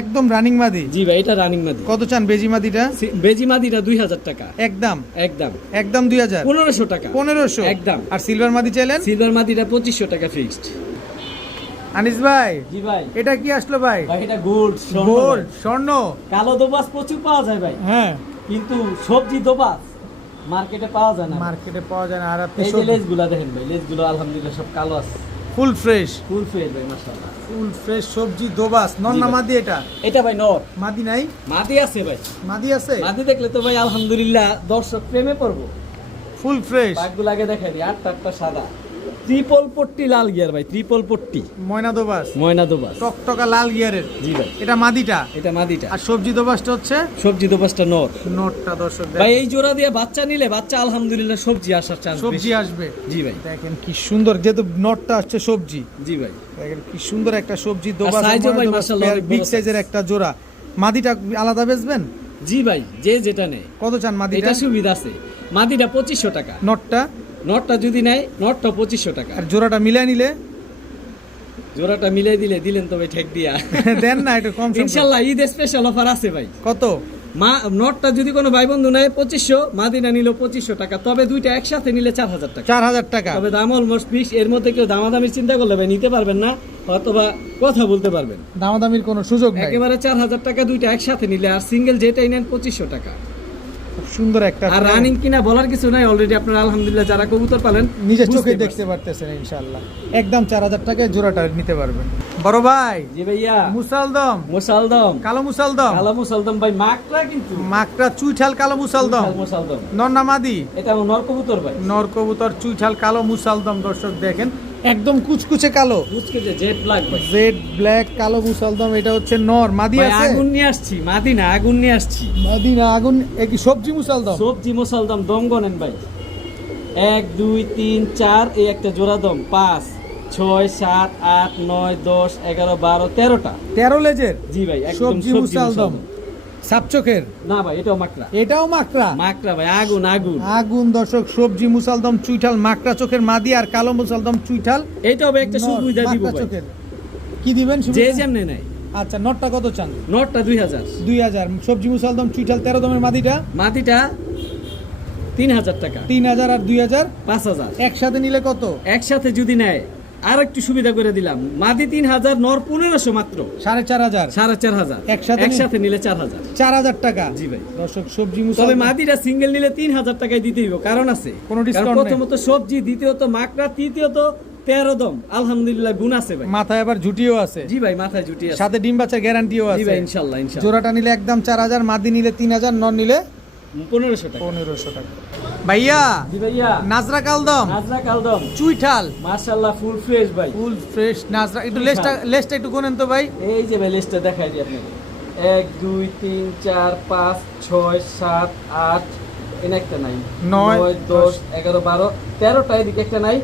একদম রানিং মাদি। জি ভাই, এটা রানিং মাদি। কত চান বেজি মাদিটা? বেজি মাদিটা 2000 টাকা। একদম একদম একদম 2000। 1500 টাকা। 1500 একদম। আর সিলভার মাদি চাইলেন? সিলভার মাদিটা 2500 টাকা ফিক্সড। আনিস ভাই জি ভাই। এটা কি আসলো ভাই? ভাই এটা গোল্ড, গোল্ড স্বর্ণ। কালো দোবাস প্রচুর পাওয়া যায় ভাই, হ্যাঁ কিন্তু সবজি দোবাস মার্কেটে পাওয়া যায় না। মার্কেটে পাওয়া যায় না। আর আপনি এই যে লেজগুলা দেখেন ভাই, লেজগুলো আলহামদুলিল্লাহ সব কালো আছে, ফুল ফ্রেশ। ফুল ফ্রেশ ভাই মাশাআল্লাহ। ফুল ফ্রেশ সবজি দোবাস। নর জি না ভাই। মাদি এটা? এটা ভাই নর। মাদি নাই? মাদি আছে ভাই, মাদি আছে? মাদি দেখলে তো ভাই আলহামদুলিল্লাহ দর্শক প্রেমে পড়বো। Full fresh. পাকগুলো আগে দেখাই দিই, আটটা সাদা, ট্রিপল পট্টি লাল গিয়ার ভাই, ট্রিপল পট্টি ময়না দোবাস। ময়না দোবাস। টকটকা লাল গিয়ারের। জি ভাই, এটা মাদিটা। এটা মাদিটা। আর সবজি দোবাসটা হচ্ছে সবজি দোবাসটা নর। নোটটা দর্শক ভাই এই জোড়া দিয়ে বাচ্চা নিলে বাচ্চা আলহামদুলিল্লাহ সবজি আসার চান্স সবজি আসবে। জি ভাই। দেখেন কি সুন্দর, যেহেতু নটটা হচ্ছে সবজি। জি ভাই। দেখেন কি সুন্দর একটা সবজি দোবাস। size ও ভাই মাশাআল্লাহ অনেক বড় বিগ size। সাইজের একটা জোড়া। মাদিটা আলাদা বেচবেন? জি ভাই, যে যেটা নেয়। কত চান মাদিটা? এটা সুবিধা আছে, মাদিটা 2500 টাকা। নটটা? নটটা যদি নেয়, নটটা 2500 টাকা। আর জোড়াটা মিলাই নিলে? জোড়াটা মিলাই দিলেন তো ভাই ঠেক দিয়া। দেন না একটু কম সম করে। ইনশাআল্লাহ ঈদ স্পেশাল অফার আছে ভাই। কত? নটটা যদি কোনো ভাই বন্ধু নেয় 2500, মাদিনা নিল 2500 টাকা, তবে দুইটা একসাথে নিলে 4000 টাকা। 4000 টাকা। তবে দাম অলমোস্ট ফিক্স, এর মধ্যে কেউ দামাদামির চিন্তা করলে ভাই নিতে পারবেন না, অথবা কথা বলতে পারবেন। দামাদামির কোনো সুযোগ নাই। একেবারে 4000 টাকা দুইটা একসাথে নিলে, আর সিঙ্গেল যেটাই নেন 2500 টাকা। খুব সুন্দর একটা। আর রানিং কিনা বলার কিছু নাই, অলরেডি আপনারা আলহামদুলিল্লাহ যারা কবুতর পালেন নিজের বুঝতে চোখে পারছেন। দেখতে পারতেছেন ইনশাআল্লাহ। একদম 4000 টাকায় জোড়াটা নিতে পারবেন। বড় ভাই জি ভাইয়া। মুসালদম, মুসালদম, কালো মুসালদম, কালো মুসালদম ভাই, মাকড়া কিন্তু মাকড়া চুইঠাল কালো মুসালদম। মুসালদম, নর না মাদি? এটা নর কবুতর ভাই। নর কবুতর চুইঠাল কালো মুসালদম। দর্শক দেখেন একদম কুচকুচে কালো, বুঝকে যে জেড ব্ল্যাক ভাই, জেড ব্ল্যাক কালো মুসালদম। এটা হচ্ছে নর। মাদি ভাই আছে? আগুন নিয়ে আসছি, মাদি না আগুন নিয়ে আসছি। মাদি না আগুন? কি সবজি মুসালদম? সবজি মুসালদম, দম গনেন ভাই, 1 2 3 4, এই একটা জোড়া দম, 5 6 7 8 9 10 11 12 13টা। 13 লেজের জি ভাই, একদম সবজি মুসালদম। সাপ চোখের? না ভাই, এটাও মাকড়া। এটাও মাকড়া? মাকড়া ভাই, আগুন আগুন আগুন। দর্শক সবজি মুসালদম চুইঠাল মাকড়া চোখের মাদি, আর কালো মুসালদম চুইঠাল এইটাও ভাই একটা নর, সুবিধা দিব মাকড়া ভাই, চোখের। কি দিবেন যে সুবিধা? যেমনে নাই। আচ্ছা নটটা কত চান? নটটা 2000, 2000। সবজি মুসালদম চুইঠাল 13 দমের মাদিটা? মাদিটা 3000 টাকা। 3000 আর 2000 5000 একসাথে নিলে কত? একসাথে যদি নেয় আর একটু সুবিধা করে দিলাম, মাদি 3000, নর 1500 মাত্র, 4500। 4500 একসাথে নিলে 4000। 4000 টাকা। জি ভাই। দর্শক সবজি তবে মুসালদম মাদিটা সিঙ্গেল নিলে 3000 টাকায় দিতে হইব, কারণ আছে। কোনো কারণ discount নাই। প্রথমত সবজি, দ্বিতীয়ত মাকড়া, তৃতীয়ত 13 দম, আলহামদুলিল্লাহ গুণ আছে ভাই। মাথায় আবার ঝুটিও আছে। জি ভাই, মাথায় জুটি আছে। সাথে ডিম বাচ্চার গ্যারান্টিও জি আছে। ভাই, ইনশাআল্লাহ ইনশাআল্লাহ। জোড়াটা নিলে একদম 4000, মাদি নিলে 3000, নর নিলে 1500 টাকা। 1500 টাকা। ভাইয়া জি ভাইয়া। নাজরা কালদম নাজরা কালদম, চুইঠাল মাশাআল্লাহ ফুল ফ্রেশ ভাই, ফুল ফ্রেশ নাজরা। একটু লেজটা একটু গোনেন তো ভাই। এই যে ভাই লিস্টটা দেখাই দিই আপনাকে, 1 2 3 4 5 6 7 8, এনে একটা নাই, 9 10 11 12 13টা, এদিকে একটা নাই,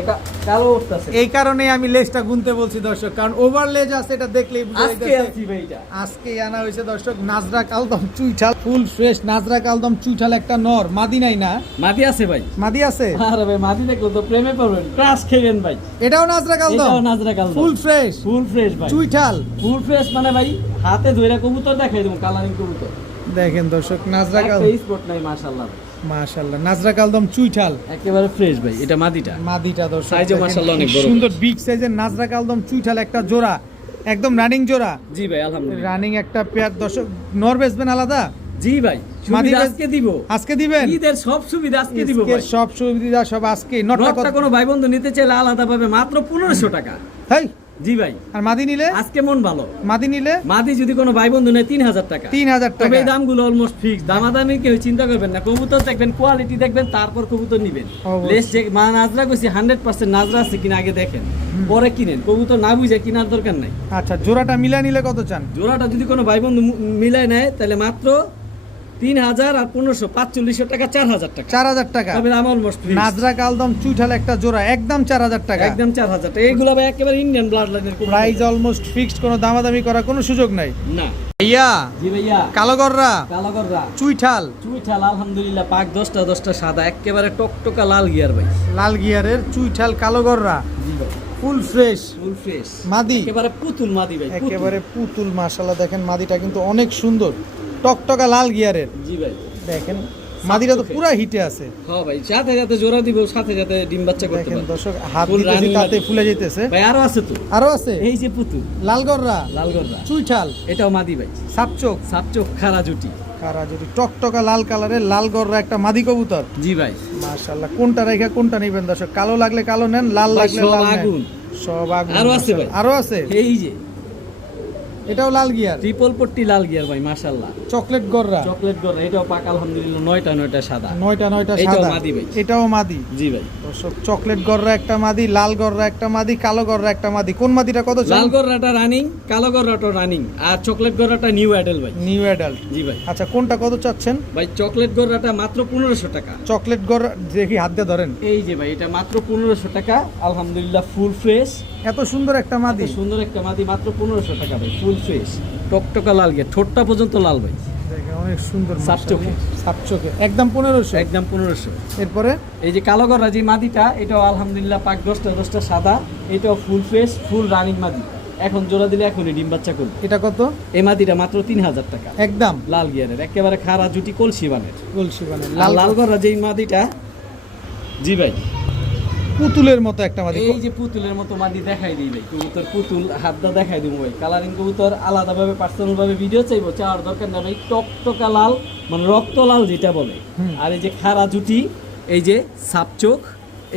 কালো উঠতেছে। এই কারণে আমি লেজটা গুনতে বলছি দর্শক, কারণ ওভার লেজ আছে, এটা দেখলেই বুঝা আজকে যাইতেছে। আনছি ভাই এটা। আজকে আনা হয়েছে দর্শক নাজরা কালদম চুইঠাল, ফুল ফ্রেশ নাজরা কালদম চুইঠাল, একটা নর, মাদি নাই না? মাদি আছে ভাই। মাদি আছে? আরে ভাই মাদি দেখলে তো প্রেমে পড়বেন, ক্রাশ খেবেন ভাই। এটাও নাজরা কালদম? এটাও নাজরা কালদম। ফুল ফ্রেশ? ফুল ফ্রেশ ভাই। চুইঠাল ফুল ফ্রেশ মানে ভাই হাতে ধরে কবুতর দেখাই দেবো, কালারিং কবুতর। দেখেন দর্শক নাজরা একটা কালদম, স্পট নাই মাশাআল্লাহ। মাশাআল্লাহ নাজরা কালদম চুইঠাল একেবারে ফ্রেশ ভাই, এটা মাদিটা। মাদিটা দর্শক সাইজও দেখেন, মাশাআল্লাহ অনেক বড়। সুন্দর বিগ সাইজের নাজরা কালদম চুইঠাল একটা জোড়া, একদম রানিং জোড়া। জি ভাই আলহামদুলিল্লাহ। রানিং একটা পেয়ার দর্শক। নর বেচবেন আলাদা? জি ভাই মাদি সুবিধা বেচ- আজকে দিব। আজকে দিবেন? ঈদের সব সুবিধা আজকে দিব ভাই। সব সুবিধা সব আজকে। নটটা নটটা কোনো ভাই বন্ধু নিতে চাইলে আলাদা পাবে মাত্র 1500 টাকা। তাই? জি ভাই। আর মাদি নিলে? আজকে মন ভালো। মাদি নিলে মাদি যদি কোনো ভাই বন্ধু নেয় 3000 টাকা। 3000 তবে টাকা। এই দামগুলো অলমোস্ট ফিক্স, দামাদামি কেউ চিন্তা করবেন না। কবুতর দেখবেন, কোয়ালিটি দেখবেন, তারপর কবুতর নিবেন। অবশ্যই। লেস যে মা নাজরা কইছি 100% নাজরা আছে কিনা আগে দেখেন, পরে কিনেন। কবুতর না বুঝে কেনার দরকার নাই। আচ্ছা জোড়াটা মিলা নিলে কত চান? জোড়াটা যদি কোনো ভাই বন্ধু মিলাই নেয় তাহলে মাত্র 3000 আর 1500 4500 টাকা, 4000 টাকা। 4000 টাকা। তবে দাম অলমোস্ট ফিক্স। নাজরা কালদম চুইঠাল একটা জোড়া একদম 4000 টাকা। একদম 4000 টাকা। এইগুলো ভাই একেবারে ইন্ডিয়ান ব্লাড লাইনের কবুতর। প্রাইস অলমোস্ট ফিক্সড, কোনো দামাদামি করার কোনো সুযোগ নাই। না। ভাইয়া জি ভাইয়া। কালোগররা কালাগররা চুইঠাল চুইঠাল আলহামদুলিল্লাহ পাক 10টা সাদা, একেবারে টকটকা লাল গিয়ার ভাই। লাল গিয়ারের চুইঠাল কালোগররা জি ভাই ফুল ফ্রেশ ফুল ফ্রেশ মাদি, একেবারে পুতুল মাদি ভাই, পুতুল। একেবারে পুতুল। মাশাআল্লাহ দেখেন মাদিটা কিন্তু অনেক সুন্দর, টকটকা লাল গিয়ারের। জি ভাই দেখেন মাদিটা তো পুরা হিটে আছে। হ্যাঁ ভাই, সাথে সাথে জোড়া দিব, সাথে সাথে ডিম বাচ্চা করতে দেখেন পারবে দর্শক হাত ফুল দিতেছি রানিং তাতে মাদি। ফুলে যেতেছে। ভাই আরো আছে তো, আরো আছে এই যে পুতুল লালগররা লালগররা, চুইঠাল এটাও মাদি ভাই। সাপচোক সাপচোখ খারা জুটি। কারা যদি টকটকা লাল কালারের লালগররা একটা মাদি কবুতর। জি ভাই মাশাআল্লাহ কোনটা রেখা কোনটা নেবেন দর্শক? কালো লাগলে কালো নেন, লাল ভাই, লাগলে সব লাল নেন। আগুন। সব আগুন। আরো আছে ভাই। আরো আছে, এই যে এটাও লাল গিয়ার ট্রিপল পট্টি লাল গিয়ার ভাই মাশাআল্লাহ। চকলেট গররা চকলেট গররা, এটাও পাক আলহামদুলিল্লাহ 9টা সাদা। 9টা এটাও সাদা। মাদি ভাই। এটাও মাদি জি ভাই। দর্শক। চকলেট গররা একটা মাদি, লাল গররা একটা মাদি, কালো গররা একটা মাদি। কোন মাদিটা কত চান? লাল গররাটা রানিং, কালো গররাটা রানিং, আর চকলেট গররাটা নিউ অ্যাডাল্ট ভাই। New adult. জি ভাই। আচ্ছা কোনটা কত চাচ্ছেন? ভাই চকলেট গররাটা মাত্র 1500 টাকা। চকলেট গররা দেখি হাত দিয়ে ধরেন। এই যে ভাই, এটা মাত্র 1500 টাকা আলহামদুলিল্লাহ, ফুল ফ্রেশ। এত সুন্দর একটা মাদি। এত সুন্দর একটা মাদি মাত্র 1500 টাকা ভাই, ফুল ফ্রেশ, টকটকা লাল গিয়া, ঠোঁটটা পর্যন্ত লাল ভাই। দেখেন অনেক সুন্দর। সাপচোখে। সাপচোখে একদম 1500। একদম 1500। এরপরে এই যে কালো গররা যে মাদিটা, এটাও আলহামদুলিল্লাহ পাক 10টা সাদা, এটাও ফুল ফ্রেশ, ফুল রানিং মাদি। এখন জোড়া দিলে এখনই ডিম বাচ্চা করবে। এটা কত? এই মাদিটা মাত্র 3000 টাকা। একদম লাল গিয়ারের, একেবারে খাড়া জুটি, কলসি বানের। কলসি বানান। লাল লাল গররা যেই মাদিটা, জি ভাই, পুতুলের মতো একটা মাদি। এই যে পুতুলের মতো মাদি দেখাই দিই ভাই, কবুতর পুতুল হাতটা দেখাই দিব ভাই। কালারিং কবুতর আলাদাভাবে পার্সোনাল ভাবে ভিডিও চাইবো, চাওয়ার দরকার না ভাই। টকটকা লাল মানে রক্ত লাল যেটা বলে। আর এই যে খাড়া জুটি, এই যে সাপচোখ,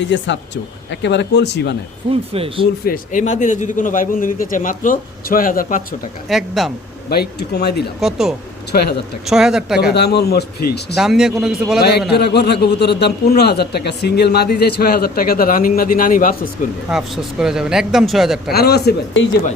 এই যে সাপচোখ, একেবারে কলসি বানে, ফুল ফ্রেশ। Full fresh. এই মাদিরা যদি কোনো ভাই বন্ধু নিতে চায় মাত্র 6500 টাকা। একদম। ভাই একটু কমাই দিলাম। কত? 6000 টাকা। 6000 টাকা। তবে দাম অলমোস্ট ফিক্সড। দাম নিয়ে কোনো কিছু বলা ভাই যাবে এক না। জোড়া গররা কবুতরের দাম 15000 টাকা। সিঙ্গেল মাদি যে 6000 টাকা, দা রানিং মাদি নানি আফসোস করবে। আফসোস করে যাবেন। একদম 6000 টাকা। আরো আছে ভাই, এই যে ভাই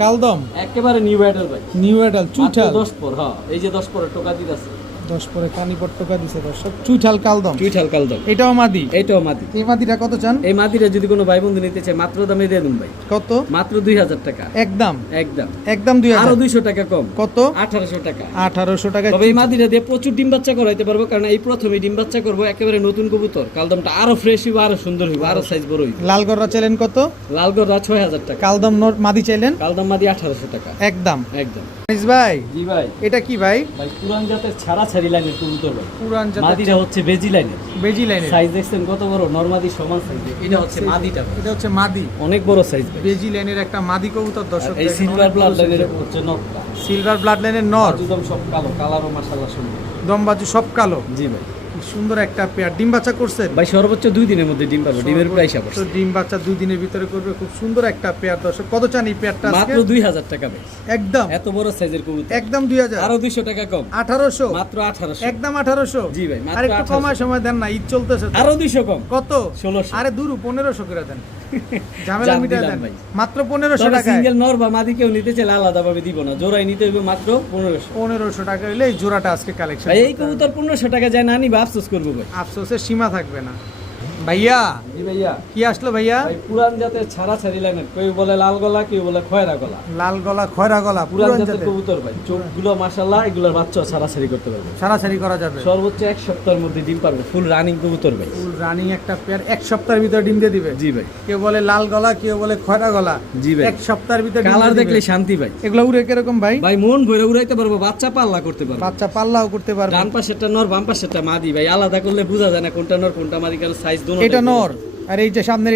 কালদম একেবারে নিউ ব্যাটল ভাই, নিউ অ্যাডাল্ট চুইঠাল। 10 পর। হ্যাঁ, এই যে 10 পরে টোকা দিতেছে। 10 পরে কানি পট্টকা দিছে দর্শক। চুইঠাল কালদম। টুইঠাল কালদম, এটাও মাদি। এইটাও মাদি। এই মাদিটা কত চান? এই মাদিরা যদি কোনো ভাই বন্ধু নিতে চায় মাত্র দামে দিয়ে দিন ভাই, কত? মাত্র 2000 টাকা। একদম একদম একদম আরো 2000। 200 টাকা কম, কত? 1800 টাকা। 1800 টাকা। তবে এই মাদিরা দিয়ে প্রচুর ডিম বাচ্চা করাইতে পারবো, কারণ এই প্রথমে ডিম বাচ্চা করবো, একেবারে নতুন কবুতর। কালদমটা আরো ফ্রেশ হইব, আরো সুন্দর হইব, আরো সাইজ বড় হইব। লাল গররা চাইলেন কত? লাল গররা 6000 টাকা। কালদম মাদি চাইলেন কালদম মাদি 1800 টাকা। একদম। একদম। আনিস ভাই জি ভাই। এটা কি ভাই? ভাই পুরান জাতের ছাড়াছাড়ি লাইনের কবুতর ভাই। পুরান জাতের মাদিটা হচ্ছে বেজি লাইনের। বেজি লাইনের। সাইজ দেখছেন কত বড়, নরমাদি সমান সাইজ। এটা হচ্ছে মাদিটা ভাই, এটা হচ্ছে মাদি। অনেক বড় সাইজ ভাই। বেজি লাইনের একটা মাদি কবুতর দর্শক। এই সিলভার ব্লাড লাইনের হচ্ছে নকটা। সিলভার ব্লাড লাইনের নর। একদম সব কালো, কালারও মাশাআল্লাহ সুন্দর। দমবাজু সব কালো। জি ভাই। কি সুন্দর একটা পেয়ার। ডিম বাচ্চা করছেন? ভাই সর্বোচ্চ 2 দিনের মধ্যে ডিম পাবো, ডিমের প্রাইস তো আবার ডিম বাচ্চা 2 দিনের ভিতরে করবে। খুব সুন্দর একটা পেয়ার দর্শক। কত চান এই পেয়ারটা আজকে? মাত্র 2000 টাকা ভাই। একদম এত বড় সাইজের কবুতর একদম 2000। আরো 200 টাকা কম, 1800। মাত্র 1800। একদম 1800। জি ভাই, মাত্র আর একটু 1800 কমায় সময় দেন না, ঈদ চলতেছে তো। আরো 200 কম, কত? 1600। আরে দূর 1500 করে দেন। ঝামেলা জান মিটায় দিলাম দেন ভাই। মাত্র 1500 তবে টাকা। সিঙ্গেল নর বা মাদি কেউ নিতে চাইলে আলাদা ভাবে দিব না, জোড়াই নিতে হবে মাত্র 1500। 1500 টাকা হইলে এই জোড়াটা আজকে কালেকশন। ভাই এই কবুতর 1500 টাকা যায় না নিবা আফসোস করবো ভাই। আফসোসের সীমা থাকবে না। ভাইয়া জি ভাইয়া কি আসলো ভাইয়া? ভাই পুরান জাতের ছাড়াছাড়ি লাইনের, কেউ বলে লাল গলা, কেউ বলে খয়রা গলা। লাল গলা খয়রা গলা পুরান জাতের কবুতর ভাই, চোখগুলো মাশাআল্লাহ, এগুলোর বাচ্চা ছাড়াছাড়ি করতে পারবে, সারাসারি করা যাবে। সর্বোচ্চ 1 সপ্তাহের মধ্যে ডিম পারবে। ফুল রানিং কবুতর ভাই, ফুল রানিং একটা পেয়ার 1 সপ্তাহের ভিতরে ডিম দিয়ে দিবে। জি ভাই। কেউ বলে লাল গলা, কেউ বলে খয়রা গলা। জি ভাই। 1 সপ্তাহের ভিতরে ডিম কালার দিয়ে দেখলে দিবে। শান্তি ভাই। এগুলো উড়ে কিরকম ভাই? ভাই মন ভরে উড়াইতে পারবো, বাচ্চা পাল্লা করতে পারবো। বাচ্চা পাল্লাও করতে পারবে। ডান পাশেরটা নর, বাম পাশেরটা মাদি ভাই, আলাদা করলে বোঝা যায় না কোনটা নর কোনটা মাদি, কারণ সাইজ দোনো। এটা নর আর এই যে সামনের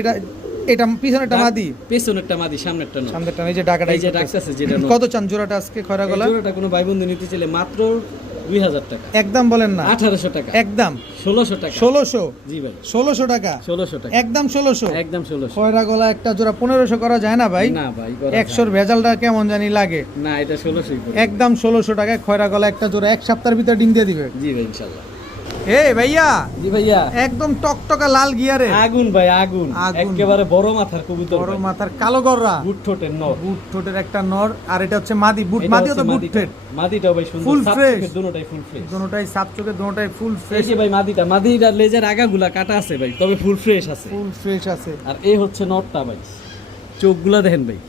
এটা পিছনেরটা মাদি, পেছনেরটা মাদি, সামনেরটা নর। সামনেরটা এই যে ডাকাটা এই যে ডাকতেছে যেটা নর। কত চান জোড়াটা আজকে খয়রা গলা? এই জোড়াটা কোনো ভাই বন্ধু নিতে চাইলে মাত্র 2000 টাকা। একদম বলেন না? 1800 টাকা। একদম 1600 টাকা। 1600। জি ভাই। 1600 টাকা। 1600 টাকা। একদম 1600। একদম 1600। খয়রা গলা একটা জোড়া 1500 করা যায় না ভাই? না ভাই, করা 100 এর ভেজালটা কেমন জানি লাগে। যায় না, এটা 1600ই পড়বে। একদম 1600 টাকায় খয়রা গলা একটা জোড়া 1 সপ্তাহের ভিতরে ডিম দিয়ে দিবে। জি ভাই ইনশাআল্লাহ। ভাইয়া জি ভাইয়া, একদম টকটকা লাল গিয়ারে আগুন ভাই, আগুন আগুন। একেবারে বড় মাথার কবুতর, বড় মাথার কালো গররা, বুট ঠোঁটের নর। বুট ঠোঁটের একটা নর, আর এটা হচ্ছে মাদি। বুট এটা মাদিও তো হচ্ছে বুট মাদিটা। ঠোঁট। মাদিটাও ভাই সুন্দর, Full সাপ fresh। চোখের দুটোটাই ফুল ফ্রেশ। দুটোটাই সাপ চোখে, দুটোটাই ফুল এই ফ্রেশ। যে ভাই মাদিটার লেজের আগাগুলা কাটা আছে ভাই, তবে ফুল ফ্রেশ আছে। ফুল ফ্রেশ আছে। আর এই হচ্ছে নটটা ভাই, চোখগুলা দেখেন ভাই,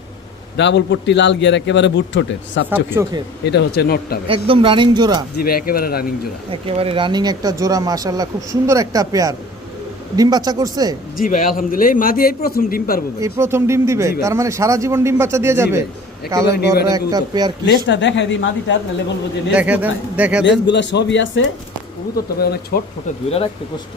ডাবল পট্টি লাল গিয়ার, একেবারে বুট ঠোঁটের, সাপ সাপ চোখের। চোখের। এটা হচ্ছে নটটা ভাই, একদম রানিং জোড়া। জি ভাই, একেবারে রানিং জোড়া। একেবারে রানিং একটা জোড়া, মাশাআল্লাহ খুব সুন্দর একটা পেয়ার। ডিম বাচ্চা করছে? জি ভাই আলহামদুলিল্লাহ, এই মাদি এই প্রথম ডিম পারবো ভাই। এই প্রথম ডিম দিবে? জি ভাই। তার মানে সারা জীবন ডিম বাচ্চা দিয়ে জি যাবে। ভাই, কালো একেবারে নিউ গররা একটা একটা কবুতর। পেয়ার। লেজটা দেখাই দিই মাদিটার, নাহলে বলবো যে লেজ দেখা দেন, কোথায়? দেখা দেন। লেজগুলা সবই আছে, কবুতর তবে অনেক ছোট ছোট, ধরে রাখতে কষ্ট।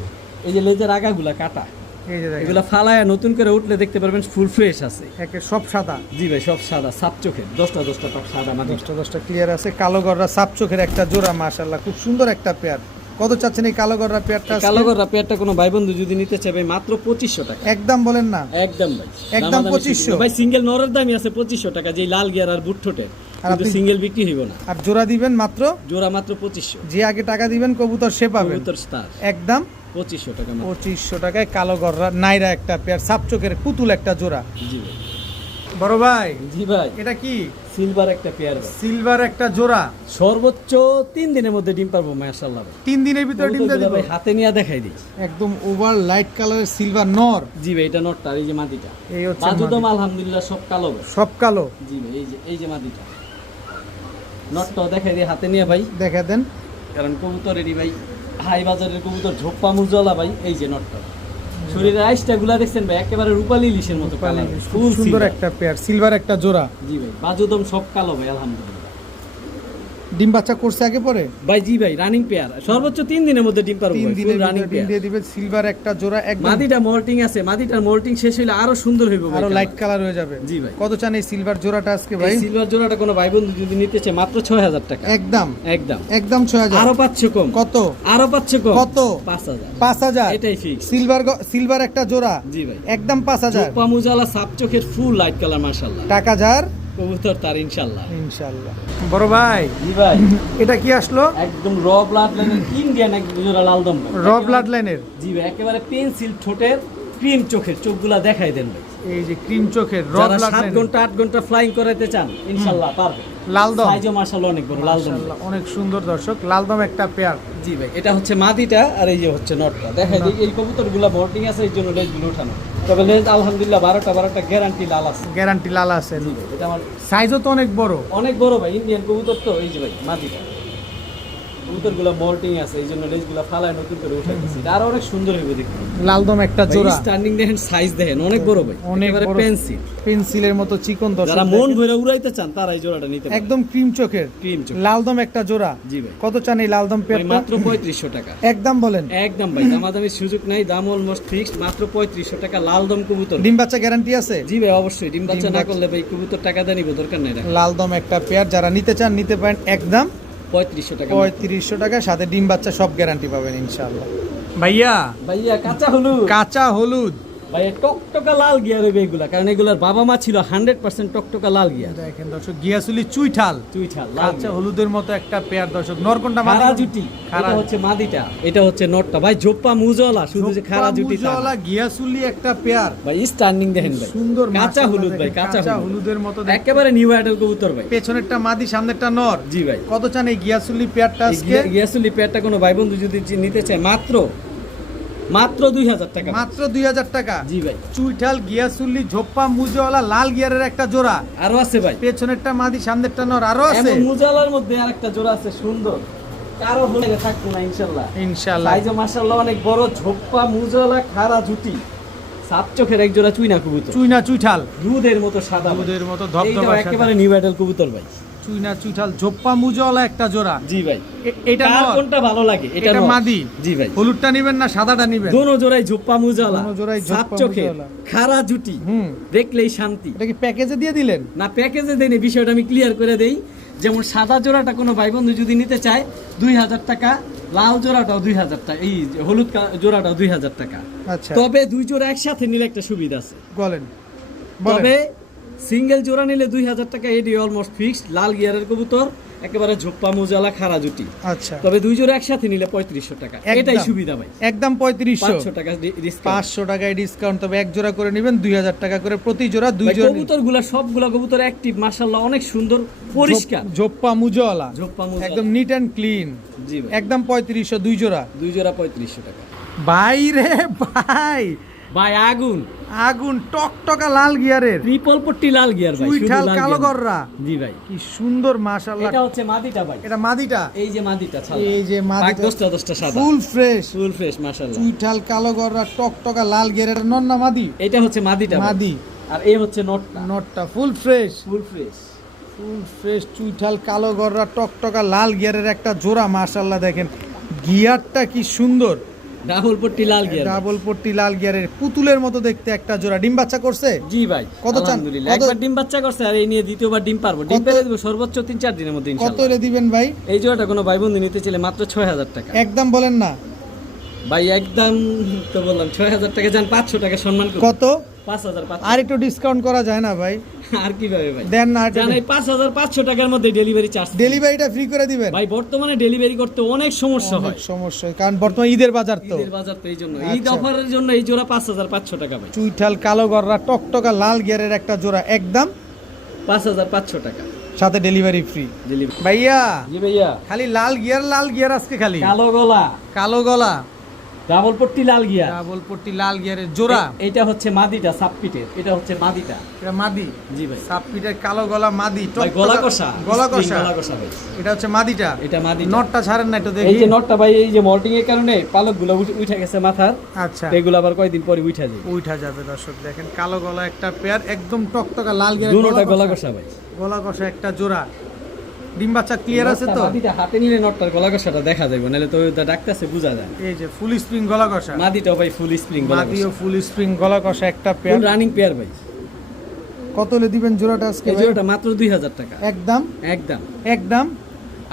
এই যে লেজের আগাগুলা কাটা, এই যে দেখেন, এগুলা ফালায়া নতুন করে উঠলে দেখতে পারবেন ফুল ফ্রেশ আছে। একে সব সাদা। জি ভাই, সব সাদা, সাপ চোখের, 10টা টক সাদা মাদি। 10টা ক্লিয়ার আছে। কালো গররা সাপ চোখের একটা জোড়া, মাশাআল্লাহ খুব সুন্দর একটা পেয়ার। কত চাচ্ছেন এই কালো গররা পেয়ারটা আজকে? কালো গররা পেয়ারটা কোনো ভাই বন্ধু যদি নিতে চাই ভাই, মাত্র 2500 টাকা। একদম বলেন না? একদম ভাই, একদম দামাদামি 2500 সুযোগ। ভাই সিঙ্গেল নরের দামই আছে 2500 টাকা, যে লাল গিয়ার আর বুট ঠোঁটের, কিন্তু আপনি- সিঙ্গেল বিক্রি হইব না। আর জোড়া দিবেন মাত্র? জোড়া মাত্র 2500। যে আগে টাকা দিবেন কবুতর সে পাবেন। কবুতর স্টার একদম 2500 টাকা মাত্র। 2500 টাকায় কালো গররা নাইরা একটা পেয়ার, সাপ চোখের পুতুল একটা জোড়া। জি ভাই। বড় ভাই জি ভাই, এটা কি? সিলভার একটা পেয়ার ভাই, সিলভার একটা জোড়া। সর্বোচ্চ 3 দিনের মধ্যে ডিম পারবো মাশাআল্লাহ ভাই। 3 দিনের ভিতরে ডিম দিয়ে কবুতরগুলো দিবে? ভাই হাতে নিয়ে দেখাই দিই। একদম ওভার লাইট কালারের সিলভার নর। জি ভাই, এটা নটটা, এই যে মাদিটা। এই হচ্ছে বাজুদম মাদি। আলহামদুলিল্লাহ সব কালো ভাই। সব কালো। জি ভাই, এই যে মাদিটা, নটটাও দেখাই দিই হাতে নিয়ে ভাই, দেখা দেন। কারণ কবুতরেরই ভাই হাই বাজারের কবুতর, ঝোপ্পা মুজলা ভাই। এই যে নটটা, শরীরের আইসটা গুলা দেখছেন ভাই, একেবারে রূপালী ইলিশের মতো কালার, খুব ফুল সুন্দর একটা পেয়ার, সিলভার একটা জোড়া। জি ভাই, বাজুদম সব কালো ভাই আলহামদুলিল্লাহ। ডিম বাচ্চা করছে আগে পরে? ভাই জি ভাই, রানিং পেয়ার, সর্বোচ্চ 3 দিনের মধ্যে ডিম পারবো 3 ভাই, দিনের ফুল রানিং ভিতরে ডিম পেয়ার। দিয়ে দিবে। সিলভার একটা জোড়া, একদম মাদিটা মোল্টিং আছে, মাদিটার মোল্টিং শেষ হইলে আরো সুন্দর হইব ভাই, আরো colour। লাইট কালার হয়ে যাবে। জি ভাই। কত চান এই সিলভার জোড়াটা আজকে ভাই? এই সিলভার জোড়াটা কোনো ভাই বন্ধু যদি নিতে চায় মাত্র 6000 টাকা। একদম একদম একদম 6000। আরো 500 কম। কত? আরো 500 কম। কত? 5000। 5000। এটাই ফিক্স। সিলভার একটা জোড়া। জি ভাই, একদম 5000 চোপা মুজালা সাপ চোখের ফুল লাইট কালার মাশাআল্লাহ। টাকা যার কবুতর তার ইনশাআল্লাহ। ইনশাআল্লাহ। বড় ভাই জি ভাই, এটা কি আসলো? একদম র ব্লাড লাইনের ইন্ডিয়ান এক জোড়া লালদম ভাই। র ব্লাড লাইনের। জি ভাই, একেবারে পেন্সিল ঠোঁটের, ক্রিম চোখের, চোখগুলা দেখাই দেন ভাই। এই যে ক্রিম চোখের র যারা ব্লাড 7 লাইনের ঘন্টা 8 ঘন্টা ফ্লাইং করাতে চান ইনশাআল্লাহ পারবে। লালদম। সাইজও মাশাআল্লাহ অনেক বড় লালদম। মাশাআল্লাহ অনেক সুন্দর দর্শক, লালদম একটা পেয়ার। জি ভাই, এটা হচ্ছে মাদিটা আর এই যে হচ্ছে নটটা। দেখাই দিই, এই কবুতরগুলা বোর্ডিং আছে, এই জন্য লেজগুলো উঠানো। তবে লেজ আলহামদুলিল্লাহ 12টা গ্যারান্টি লাল আছে। গ্যারান্টি লাল আছে। জি ভাই, এটা আমার সাইজও তো অনেক বড়। অনেক বড় ভাই, ইন্ডিয়ান কবুতর তো। এই যে ভাই মাদিটা, কবুতরগুলা বোল্টিং আছে, এই জন্য লেজগুলা ফালায় নতুন করে উঠাইতেছি। এটা আরো অনেক সুন্দর হইবে দেখতে। লালদম একটা জোড়া। স্ট্যান্ডিং দেখেন, সাইজ দেখেন, অনেক বড় ভাই, অনেক একেবারে বড়। পেন্সিল। পেন্সিলের মতো চিকন দর্শক। যারা মন দেখেন। ভরে উড়াইতে চান তারা এই জোড়াটা নিতে পারেন। একদম ক্রিম চোখের ক্রিম চোখ। লালদম একটা জোড়া। জি ভাই। কত চান এই লালদম ভাই পেয়ারটা? মাত্র 3500 টাকা। একদম বলেন। একদম ভাই, দামাদামির সুযোগ নাই, দাম অলমোস্ট ফিক্সড, মাত্র 3500 টাকা লালদম কবুতর। ডিম বাচ্চা গ্যারান্টি আছে? জি ভাই অবশ্যই, ডিম বাচ্চা না বাচ্চা। করলে ভাই কবুতর টাকা দেয় নিব, দরকার নাই রাখা। লালদম একটা পেয়ার, যারা নিতে চান নিতে পারেন। একদম 3500 টাকা। 3500 টাকা, সাথে ডিম বাচ্চা সব গ্যারান্টি পাবেন ইনশাআল্লাহ। ভাইয়া ভাইয়া কাঁচা হলুদ। কাঁচা হলুদ। ভাই টকটকা লাল গিয়ার হইবে এগুলা, কারণ এগুলার বাবা মা ছিল 100% টকটকা লাল গিয়ার। দেখেন দর্শক, গিয়াসুলি চুইঠাল চুইঠাল লাল কাঁচা হলুদের মতো একটা পেয়ার দর্শক। নরকোনটা খারা জুটি, এটা হচ্ছে মাদিটা, এটা হচ্ছে নটটা ভাই, জোপ্পা মুজলা, শুধু যে খারা জুটি তা না। গিয়াসুলি একটা পেয়ার ভাই স্ট্যান্ডিং দেখেন ভাই, সুন্দর কাঁচা মাশাআল্লাহ হলুদ ভাই, দেখেন, কাঁচা হলুদ হলুদের মতো দেখতে। একেবারে নিউ অ্যাডাল কবুতর ভাই। পেছনেরটা মাদি, সামনেরটা নর। জি ভাই। কত চান এই গিয়াসুলি পেয়ারটা আজকে? গিয়াসুলি পেয়ারটা কোনো ভাই বন্ধু যদি নিতে চায় মাত্র মাত্র 2000 টাকা। মাত্র 2000 টাকা। জি ভাই। চুইঠাল গিয়াসুল্লি ঝোপ্পা মুজওয়ালা লাল গিয়ারের একটা জোড়া আরো আছে ভাই, পেছনেরটা মাদি সামনেরটা নর আরো আছে। এমন মুজালার মধ্যে আরেকটা জোড়া আছে সুন্দর, কারো হলে থাকবো না ইনশাআল্লাহ। ইনশাআল্লাহ সাইজে মাশাআল্লাহ অনেক বড়, ঝোপ্পা মুজালা খাড়া জুটি, সাত চোখের এক জোড়া চুইনা কবুতর, চুইনা চুইঠাল দুধের মতো সাদা, দুধের মতো এইটাও ধবধবা একেবারে নিউ ব্যাটল কবুতর ভাই। চুইনা চুইঠাল ঝোপ্পা মুজওয়ালা একটা জোড়া। জি ভাই। এটা কার নর? কোনটা ভালো লাগে? এটা নর। মাদি। জি ভাই। হলুদটা নিবেন না সাদাটা নিবেন? দোনো জোড়াই ঝোপ্পা মুজালা, দোনো জোড়াই সাত ঝোপ্পা চোখের মুজালা। খাড়া জুটি, দেখলেই শান্তি। এটা কি প্যাকেজে দিয়ে দিলেন? না প্যাকেজে দেয়নি, বিষয়টা আমি ক্লিয়ার করে দেই। যেমন সাদা জোড়াটা কোনো ভাই বন্ধু যদি নিতে চায় 2000 টাকা, লাল জোড়াটাও 2000 টাকা, এই হলুদ জোড়াটাও 2000 টাকা। আচ্ছা তবে দুই জোড়া একসাথে নিলে একটা সুবিধা আছে। বলেন। তবে সিঙ্গেল জোড়া নিলে 2000 টাকা, এডি অলমোস্ট ফিক্সড। লাল গিয়ারের কবুতর, একেবারে ঝোপ্পা মুজালা খাড়া জুটি। আচ্ছা তবে দুই জোড়া একসাথে নিলে 3500 টাকা, এটাই সুবিধা ভাই। একদম 3500, 500 টাকা ডিসকাউন্ট। 500 টাকায় ডিসকাউন্ট। তবে এক জোড়া করে নেবেন 2000 টাকা করে প্রতি জোড়া। দুই জোড়া কবুতরগুলা সবগুলা কবুতর অ্যাক্টিভ মাশাআল্লাহ, অনেক সুন্দর পরিষ্কার, ঝোপ্পা মুজওয়ালা, ঝোপ্পা মুজালা একদম নিট এন্ড ক্লিন। জি ভাই। একদম 3500 দুই জোড়া। দুই জোড়া 3500 টাকা। ভাই রে ভাই, ভাই আগুন আগুন টকটকা লাল গিয়ারের ট্রিপল পট্টি লাল গিয়ার ভাই, শুধু চুইঠাল লাল কালো গিয়ার। গররা। জি ভাই। কি সুন্দর মাশাআল্লাহ। এটা হচ্ছে মাদিটা ভাই, এটা মাদিটা। এই যে মাদিটা ছাড়া, এই যে মাদিটা, দশটা সাদা, ফুল ফ্রেশ, ফুল ফ্রেশ মাশাআল্লাহ। চুইঠাল কালো গররা টকটকা লাল গিয়ারের। এটা নর না মাদি? এটা হচ্ছে মাদিটা ভাই। মাদি। আর এই হচ্ছে নটটা, নটটা full fresh, full fresh. Full fresh চুইঠাল কালো গররা টকটকা লাল গিয়ারের একটা জোড়া মাশাআল্লাহ। দেখেন গিয়ারটা কি সুন্দর, ডাবল পট্টি লাল গিয়ার, ডাবল পট্টি লাল গিয়ারের পুতুলের মতো দেখতে একটা জোড়া। ডিম বাচ্চা করছে? জি ভাই। কত চান? আলহামদুলিল্লাহ, একবার ডিম বাচ্চা করছে আর এই নিয়ে দ্বিতীয়বার ডিম পারবো। ডিম পেরে দেব সর্বোচ্চ 3-4 দিনের মধ্যে কত ইনশাআল্লাহ। এলে দিবেন ভাই? এই জোড়াটা কোনো ভাই বন্ধু নিতে চাইলে মাত্র 6000 টাকা। একদম বলেন না ভাই, একদম তো বললাম 6000 টাকা, যান 500 টাকা সম্মান করুন। কত? 5500। আর একটু ডিসকাউন্ট করা যায় না ভাই? আর কিভাবে ভাই দেন না, জান, এই 5500 টাকার মধ্যে ডেলিভারি চার্জ। ডেলিভারিটা ফ্রি করে দিবেন ভাই বর্তমানে ডেলিভারি করতে অনেক সমস্যা হয়, অনেক সমস্যা হয়, কারণ বর্তমান ঈদের বাজার তো। ঈদের বাজার তো, এই জন্য ঈদ আচ্ছা। অফারের জন্য এই জোড়া 5500 টাকা ভাই। চুইঠাল কালো গররা টকটকা লাল গিয়ারের একটা জোড়া, একদম 5500 টাকা সাথে ডেলিভারি ফ্রি। ডেলিভারি। ভাইয়া জি ভাইয়া। খালি লাল গিয়ার আজকে, খালি কালো গলা, কালো গলা, ডাবল পট্টি লাল গিয়া, ডাবল পট্টি লাল গিয়ারের জোড়া। এটা হচ্ছে মাদিটা সাবপিটের, এটা হচ্ছে মাদিটা। এটা মাদি। জি ভাই। সাপপিটের কালো গলা মাদি, ভাই গলা কষা, গলা স্প্রিং কষা। গলা কষা ভাই। এটা হচ্ছে মাদিটা। এটা মাদিটা। নটটা ছাড়েন না একটু এই দেখি। যে নটটা ভাই, এই যে মল্টিং এর কারণে পালকগুলো উঠে গেছে মাথার, আচ্ছা এগুলো আবার কয়দিন পরে উঠা যায়। উঠা যাবে দর্শক। দেখেন কালো গলা একটা পেয়ার, একদম টকটকা লাল গিয়ারের দুটোটা গলা কষা ভাই। গলা কষা একটা জোড়া। ডিম বাচ্চা ক্লিয়ার আছে তো? মাদিটা হাতে নিলে নটটার গলা কষাটা দেখা যাবে, নাহলে তো ডাকতেছে বোঝা যায়। এই যে ফুল স্প্রিং গলা কষা, মাদিটাও ভাই ফুল স্প্রিং গলা মাদিও কষা, ফুল স্প্রিং গলা কষা একটা পেয়ার। রানিং পেয়ার ভাই। কত হলে দিবেন জোড়াটা আজকে এই ভাই? জোড়াটা মাত্র 2000 টাকা। একদম একদম একদম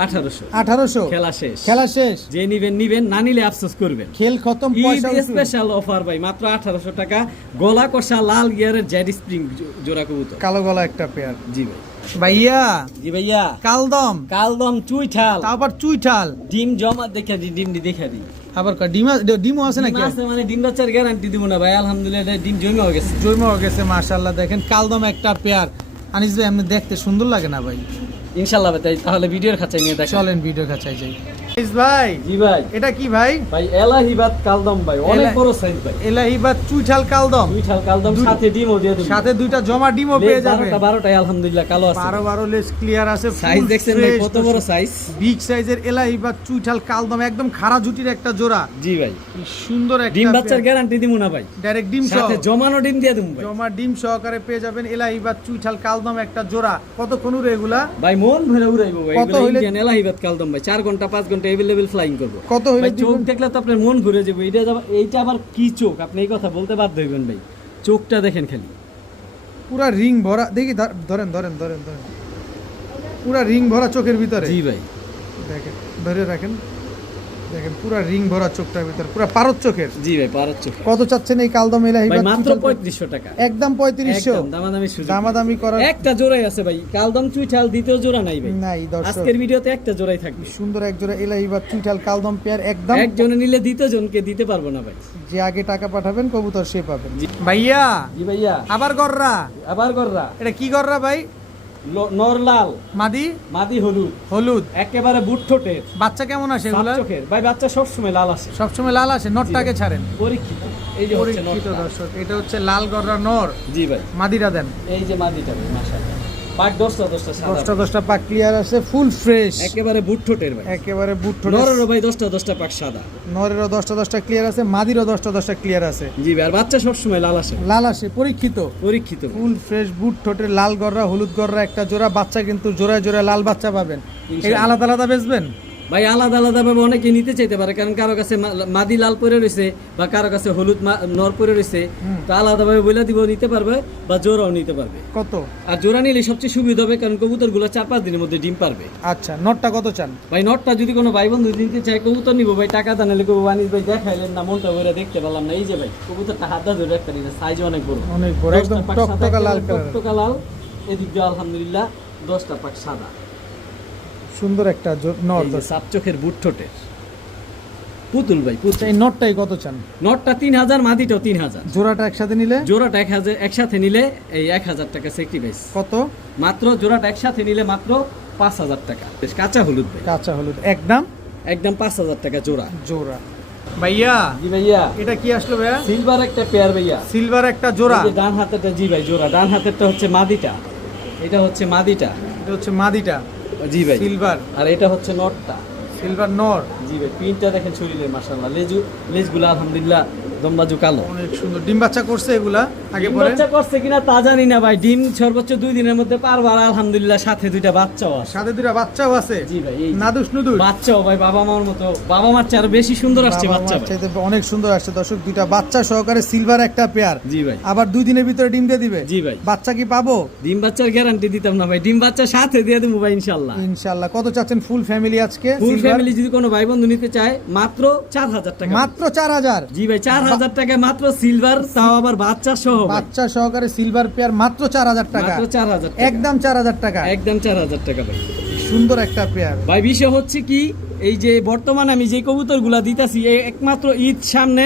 1800। 1800। খেলা শেষ, খেলা শেষ। যে নিবেন, না নিলে আফসোস করবেন। খেল খতম, ঈদ পয়সা উসুল। স্পেশাল অফার ভাই, মাত্র 1800 টাকা। গলা কষা লাল গিয়ারের জেড স্প্রিং জোড়া কবুতর। কালো গলা একটা পেয়ার। জি ভাই। ভাইয়া জি ভাইয়া। কালদম, কালদম চুইঠাল, তারপর চুইঠাল। ডিম জমা দেখা দি, ডিম দেখা দি। আবার ডিমও আছে নাকি? ডিম আছে মানে ডিম বাচ্চার গ্যারান্টি দিব না ভাই, আলহামদুলিল্লাহ এটা ডিম জমে হয়ে গেছে। জন্ম হয়ে গেছে মাশাআল্লাহ। দেখেন কালদম একটা পেয়ার। আনিস ভাই এমনি দেখতে সুন্দর লাগে না ভাই? ইনশাআল্লাহ ভাই, তাহলে ভিডিওর খাঁচায় নিয়ে দেখেন। চলেন ভিডিও কাছাই যাই। আনিস ভাই জি ভাই। এটা কি ভাই? ভাই এলাহিবাদ কালদম ভাই, অনেক বড় সাইজ ভাই। এলাহিবাদ চুইঠাল কালদম, চুইঠাল কালদম, সাথে ডিমও দিয়ে দেব। সাথে দুইটা জমা ডিমও পেয়ে যাবে। 12টাই আলহামদুলিল্লাহ কালো আছে। 12 লেস ক্লিয়ার আছে। সাইজ দেখছেন ভাই কত বড় সাইজ? বিগ সাইজের এলাহিবাদ চুইঠাল কালদম, একদম খাড়া জুটির একটা জোড়া। জি ভাই। কি সুন্দর একটা ডিম বাচ্চার গ্যারান্টি দিব না ভাই, ডাইরেক্ট ডিম সহ, সাথে জমানো ডিম দিয়ে দেব ভাই। জমা ডিম সহকারে পেয়ে যাবেন এলাহিবাদ চুইঠাল কালদম একটা জোড়া। কতক্ষণ উড়ে এগুলা? ভাই মন ভরে উড়াইবো ভাই, কত এগুলো হইলে- ইন্ডিয়ান এলাহিবাদ কালদম ভাই। 4 ঘন্টা 5 ঘন্টা अवेलेबल ফ্লাইং করব। কত হইলে ভাই চোখ দিবেন? দেখলে তো আপনার মন ঘুরে যাবে। এইটা আবার কি চোখ, আপনি এই কথা বলতে বাধ্য হইবেন ভাই। চোখটা দেখেন খালি, পুরা রিং ভরা। দেখি ধরেন ধরেন ধরেন ধরেন, পুরা রিং ভরা চোখের ভিতরে। জি ভাই। দেখেন ধরে রাখেন, দেখেন পুরা রিং ভরা চোখটার ভিতরে, পুরা পারদ চোখের। জি ভাই, পারার চোখ। কত চাচ্ছেন এই কালদম ভাই এলাহিবাদ মাত্র চুইঠাল? 3500 টাকা। একদম 3500। একদম দামাদামি সুযোগ। দামাদামি করার একটা জোড়াই আছে ভাই, কালদম চুইঠাল দ্বিতীয় জোড়া নাই ভাই। নাই দর্শক। আজকের ভিডিওতে একটা জোড়াই থাকবে। সুন্দর এক জোড়া এলাহিবাদ চুইঠাল কালদম পেয়ার, একদম। একজনে নিলে দ্বিতীয় জনকে দিতে পারবো না ভাই। যে আগে টাকা পাঠাবেন কবুতর সে পাবেন। জি। ভাইয়া জি ভাইয়া। আবার গররা, আবার গররা। এটা কি গররা ভাই? নর লাল, মাদি মাদি হলুদ, হলুদ, একেবারে বুট ঠোঁটের, বাচ্চা কেমন আসে সাত এগুলা? চোখের। ভাই বাচ্চা সবসময় লাল আসে, সবসময় লাল আসে, নটটাকে ছাড়েন। পরীক্ষিত। এই যে হচ্ছে পরীক্ষিত নরটা। দর্শক, এটা হচ্ছে লাল গররা নর। জি ভাই, মাদিরা দেন। এই যে মাদিটা ভাই, মাশাআল্লাহ পাক 10টা সাদা, 10টা পাক ক্লিয়ার আছে, ফুল ফ্রেশ, একেবারে বুট ঠোঁটের ভাই। একেবারে বুট ঠোঁট। নরেরও ভাই 10টা পাক সাদা। নরেরও 10টা ক্লিয়ার আছে, মাদিরও 10টা ক্লিয়ার আছে। জি ভাই, আর বাচ্চা সবসময় লাল আসে, লাল আসে, পরীক্ষিত, পরীক্ষিত। ফুল ফ্রেশ বুট ঠোঁটের লাল গররা হলুদ গররা একটা জোড়া, বাচ্চা কিন্তু জোড়ায় জোড়ায় লাল বাচ্চা পাবেন। এই ইনশাআল্লাহ। আলাদা আলাদা বেচবেন? ভাই আলাদা আলাদা ভাবে অনেকে নিতে চাইতে পারে, কারণ কারো কাছে মাদি লাল পরে রয়েছে বা কারো কাছে হলুদ নর পরে রয়েছে, তো আলাদা ভাবে বলে দিব, নিতে পারবে বা জোড়াও নিতে পারবে। কত? আর জোড়া নিলে সবচেয়ে সুবিধা হবে, কারণ কবুতরগুলো 4-5 দিনের মধ্যে ডিম পারবে। আচ্ছা, নটটা কত চান? ভাই নটটা যদি কোনো ভাই বন্ধু নিতে চায়, কবুতর নিবো ভাই, টাকা দানালে কবু আনিস ভাই দেখাইলেন না, মনটা ভরে দেখতে পারলাম না। এই যে ভাই কবুতরটা হাতটা ধরে একটা নিলে, সাইজ অনেক বড়, অনেক বড়, একদম 10টা পাক টকটকা সাদা, লাল কালার, টকটকা লাল। এদিক দিয়ে আলহামদুলিল্লাহ 10টা পাক সাদা, সুন্দর একটা নর। এই যে সাপ চোখের বুট ঠোঁটের পুতুল ভাই, পুতুল। এই নটটাই কত চান? নটটা 3000, মাদিটাও 3000। জোড়াটা একসাথে নিলে? জোড়াটা 1000 একসাথে নিলে এই 1000 টাকা স্যাক্রিফাইস। কত? মাত্র জোড়াটা একসাথে নিলে মাত্র 5000 টাকা। বেশ কাঁচা হলুদ ভাই, কাঁচা হলুদ, একদম একদম 5000 টাকা জোড়া। জোড়া। ভাইয়া জি ভাইয়া, এটা কি আসলো ভাইয়া? সিলভার একটা পেয়ার ভাইয়া, সিলভার একটা জোড়া। এই যে ডান হাতেরটা, জি ভাই জোড়া, ডান হাতেরটা হচ্ছে মাদিটা, এটা হচ্ছে মাদিটা। এটা হচ্ছে মাদিটা, জি ভাই সিলভার, আর এটা হচ্ছে নটটা। সিলভার নর। জি ভাই, প্রিন্টটা দেখেন শরীরে মাশাআল্লাহ, লেজগুলো আলহামদুলিল্লাহ দমবাজু কালো। অনেক সুন্দর। ডিম বাচ্চা করছে এগুলা আগে ডিম পরে? বাচ্চা করছে কিনা তা জানি না ভাই, ডিম সর্বোচ্চ 2 দিনের মধ্যে পারবো, আর আলহামদুলিল্লাহ সাথে 2টা বাচ্চাও আছে। সাথে দুটা বাচ্চাও আছে? জি ভাই, এই যে নাদুস নুদুস বাচ্চাও ভাই বাবা মার মতো, বাবা মার চেয়ে আরো বেশি সুন্দর আসছে বাবা বাচ্চা মার ভাই। চাইতে অনেক সুন্দর আসছে দর্শক, দুইটা বাচ্চা সহকারে সিলভার একটা পেয়ার। জি ভাই, আবার 2 দিনের ভিতরে ডিম দিয়ে দিবে? জি ভাই। বাচ্চা কি পাবো? ডিম বাচ্চার গ্যারান্টি দিতাম না ভাই, ডিম বাচ্চা সাথে দিয়ে দেবো ভাই ইনশাআল্লাহ। ইনশাআল্লাহ। কত চাচ্ছেন ফুল ফ্যামিলি আজকে? ফুল Silver? ফ্যামিলি যদি কোনো ভাই বন্ধু নিতে চায়, মাত্র 4000 টাকা। মাত্র 4000? জি ভাই, 4000 টাকা মাত্র, সিলভার, তাও আবার বাচ্চা সহ ভাই। বাচ্চা সহকারে সিলভার পেয়ার মাত্র 4000 টাকা। মাত্র 4000 টাকা, একদম 4000 টাকা। একদম 4000 টাকা ভাই। সুন্দর একটা পেয়ার। ভাই বিষয় হচ্ছে কি, এই যে বর্তমানে আমি যে কবুতরগুলা দিতাছি, একমাত্র ঈদ সামনে,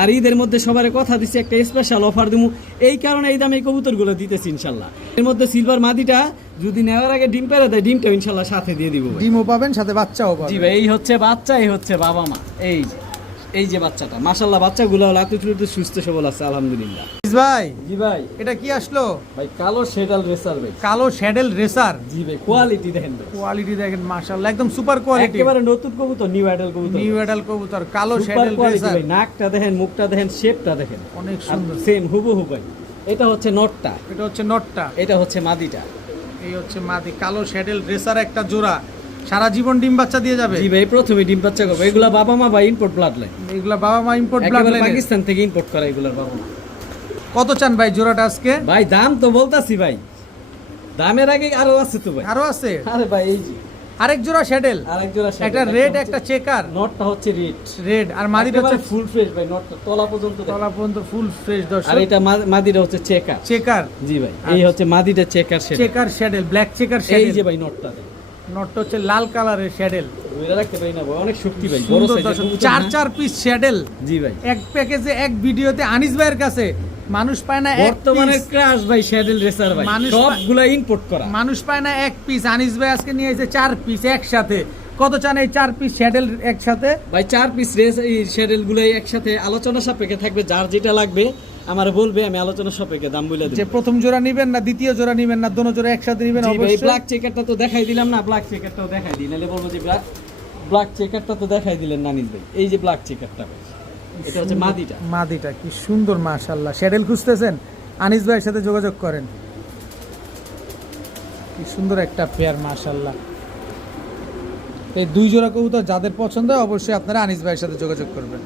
আর ঈদের মধ্যে সবার কথা দিচ্ছি একটা স্পেশাল অফার দিব, এই কারণে এই দামে এই কবুতরগুলো দিতেছি ইনশাল্লাহ। এর মধ্যে সিলভার মাদিটা যদি নেওয়ার আগে ডিম পেরে দেয়, ডিমটাও ইনশাল্লাহ সাথে দিয়ে দিব ভাই। ডিমও পাবেন, সাথে বাচ্চাও পাবেন। জি ভাই, এই হচ্ছে বাচ্চা, এই হচ্ছে বাবা মা। এই যে বাচ্চাটা, মাশাল্লাহ বাচ্চাগুলো লাতুচুলুতে সুস্থ সবল আছে আলহামদুলিল্লাহ। ভাই জি ভাই, এটা কি আসলো? ভাই কালো শেডাল রেসার ভাই, কালো শ্যাডেল রেসার। জি ভাই, কোয়ালিটি দেখেন ভাই, কোয়ালিটি দেখেন মাশাআল্লাহ, একদম সুপার কোয়ালিটি। একেবারে নতুন কবুতর, নিউ অ্যাডাল কবুতর, নিউ অ্যাডাল কবুতর, কালো সুপার শ্যাডেল কোয়ালিটি রেসার। ভাই। নাকটা দেখেন, মুখটা দেখেন, শেপটা দেখেন, অনেক সুন্দর। সেম হুবহু ভাই। এটা হচ্ছে নটটা, এটা হচ্ছে নটটা, এটা হচ্ছে মাদিটা। এই হচ্ছে মাদি। কালো শ্যাডেল রেসার একটা জোড়া, সারা জীবন ডিম বাচ্চা দিয়ে যাবে। জি ভাই, প্রথমে ডিম বাচ্চা করবে। এগুলা বাবা মা বা ইম্পোর্ট ব্লাড লাইন, এগুলা বাবা মা ইম্পোর্ট ব্লাড একেবারে লাইন। পাকিস্তান থেকে ইম্পোর্ট করা এগুলার বাবা মা। কত চান ভাই জোড়াটা আজকে? ভাই দাম তো বলতাছি ভাই, দামের আগে আরো আছে তো ভাই। আরো আছে? আরে ভাই এই যে আরেক জোড়া শ্যাডেল, আরেক জোড়া একটা রেড একটা চেকার। নটটা হচ্ছে রেড, রেড আর মাদিটা হচ্ছে ফুল ফ্রেশ ভাই, নটটা তলা পর্যন্ত দেখেন। তলা পর্যন্ত ফুল ফ্রেশ আর দর্শক। এটা মাদিটা হচ্ছে চেকার। চেকার, জি ভাই, এই হচ্ছে মাদিটা চেকার শেড। চেকার শ্যাডেল, ব্ল্যাক চেকার এই শ্যাডেল। যে ভাই নটটা দেখেন, নটটা হচ্ছে লাল কালারের শ্যাডেল। ধরে রাখতে পারি না ভাই, অনেক শক্তি ভাই, বড় সুন্দর সাইজের দর্শক, কবুতর চার না? চার পিস শ্যাডেল জি ভাই, এক প্যাকেজে, এক ভিডিওতে। আনিস ভাইয়ের কাছে মানুষ পায় না এক বর্তমানে পিস, ক্রাশ ভাই শ্যাডেল রেসার ভাই, মানুষ সবগুলা ইম্পোর্ট করা। মানুষ পায় না এক পিস। আনিস ভাই আজকে নিয়ে এসেছে 4 পিস একসাথে। কত চান এই 4 পিস শ্যাডেল একসাথে? ভাই 4 পিস রেস এই শ্যাডেল গুলো একসাথে আলোচনা সাপেক্ষে থাকবে, যার যেটা লাগবে আমার বলবে, আমি আলোচনা সাপেক্ষে দাম বলে দেব। যে প্রথম জোড়া নিবেন না দ্বিতীয় জোড়া নিবেন না দোনো জোড়া একসাথে নিবেন? জি ভাই, অবশ্যই। ব্ল্যাক চেকারটা তো দেখাই দিলাম না, ব্ল্যাক চেকারটাও দেখাই দিই, নাহলে বলবো যে ব্ল্যাক চেকারটা তো দেখাই দিলেন নানিস ভাই। এই যে ব্ল্যাক চেকারটা ভাই, এটা হচ্ছে মাদিটা। মাদিটা কি সুন্দর মাশাআল্লাহ। শ্যাডেল খুঁজতেছেন? আনিস ভাইয়ের সাথে যোগাযোগ করেন। কি সুন্দর একটা পেয়ার মাশাআল্লাহ। এই 2 জোড়া কবুতর যাদের পছন্দ হয় অবশ্যই আপনারা আনিস ভাইয়ের সাথে যোগাযোগ করবেন।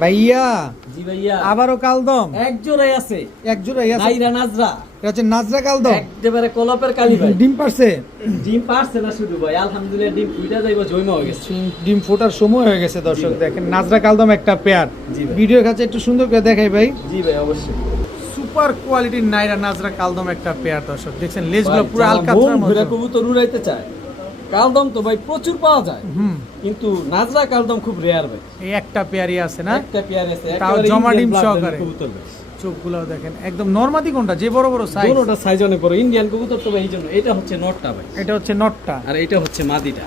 ভাইয়া জি ভাইয়া, আবারও কালদম এক জোড়াই আছে, এক জোড়াই আছে। নাইরা নাজরা, এটা হচ্ছে নাজরা কালদম। একেবারে কলপের কালি ভাই। ডিম পারছে? ডিম পারছে না শুধু ভাই, আলহামদুলিল্লাহ ডিম ফুইটা যাইবো, জয়মা হয়ে গেছে। ডিম ফোটার সময় হয়ে গেছে দর্শক। দেখেন নাজরা কালদম একটা পেয়ার। জি ভাই। ভিডিওর কাছে একটু সুন্দর করে দেখাই ভাই। জি ভাই অবশ্যই, সুপার কোয়ালিটির নাইরা নাজরা কালদম একটা পেয়ার দর্শক। দেখছেন লেজগুলো পুরো যারা আলকাতরার মন ভরে মতো। কবুতর উড়াইতে চায়, কালদম তো ভাই প্রচুর পাওয়া যায়, কিন্তু নাজরা কালদম খুব রেয়ার ভাই। এই একটা পেয়ারই আছে না? একটা পেয়ার আছে, তাও একেবারে জমা Indian ডিম blood সহকারে। কবুতর ভাই। চোখগুলো দেখেন একদম নরমাদি কোনটা যে বড় বড় সাইজ দুটোটা সাইজ অনেক বড় ইন্ডিয়ান কবুতর তো ভাই এই জন্য এটা হচ্ছে নটটা ভাই এটা হচ্ছে নটটা আর এটা হচ্ছে মাদিটা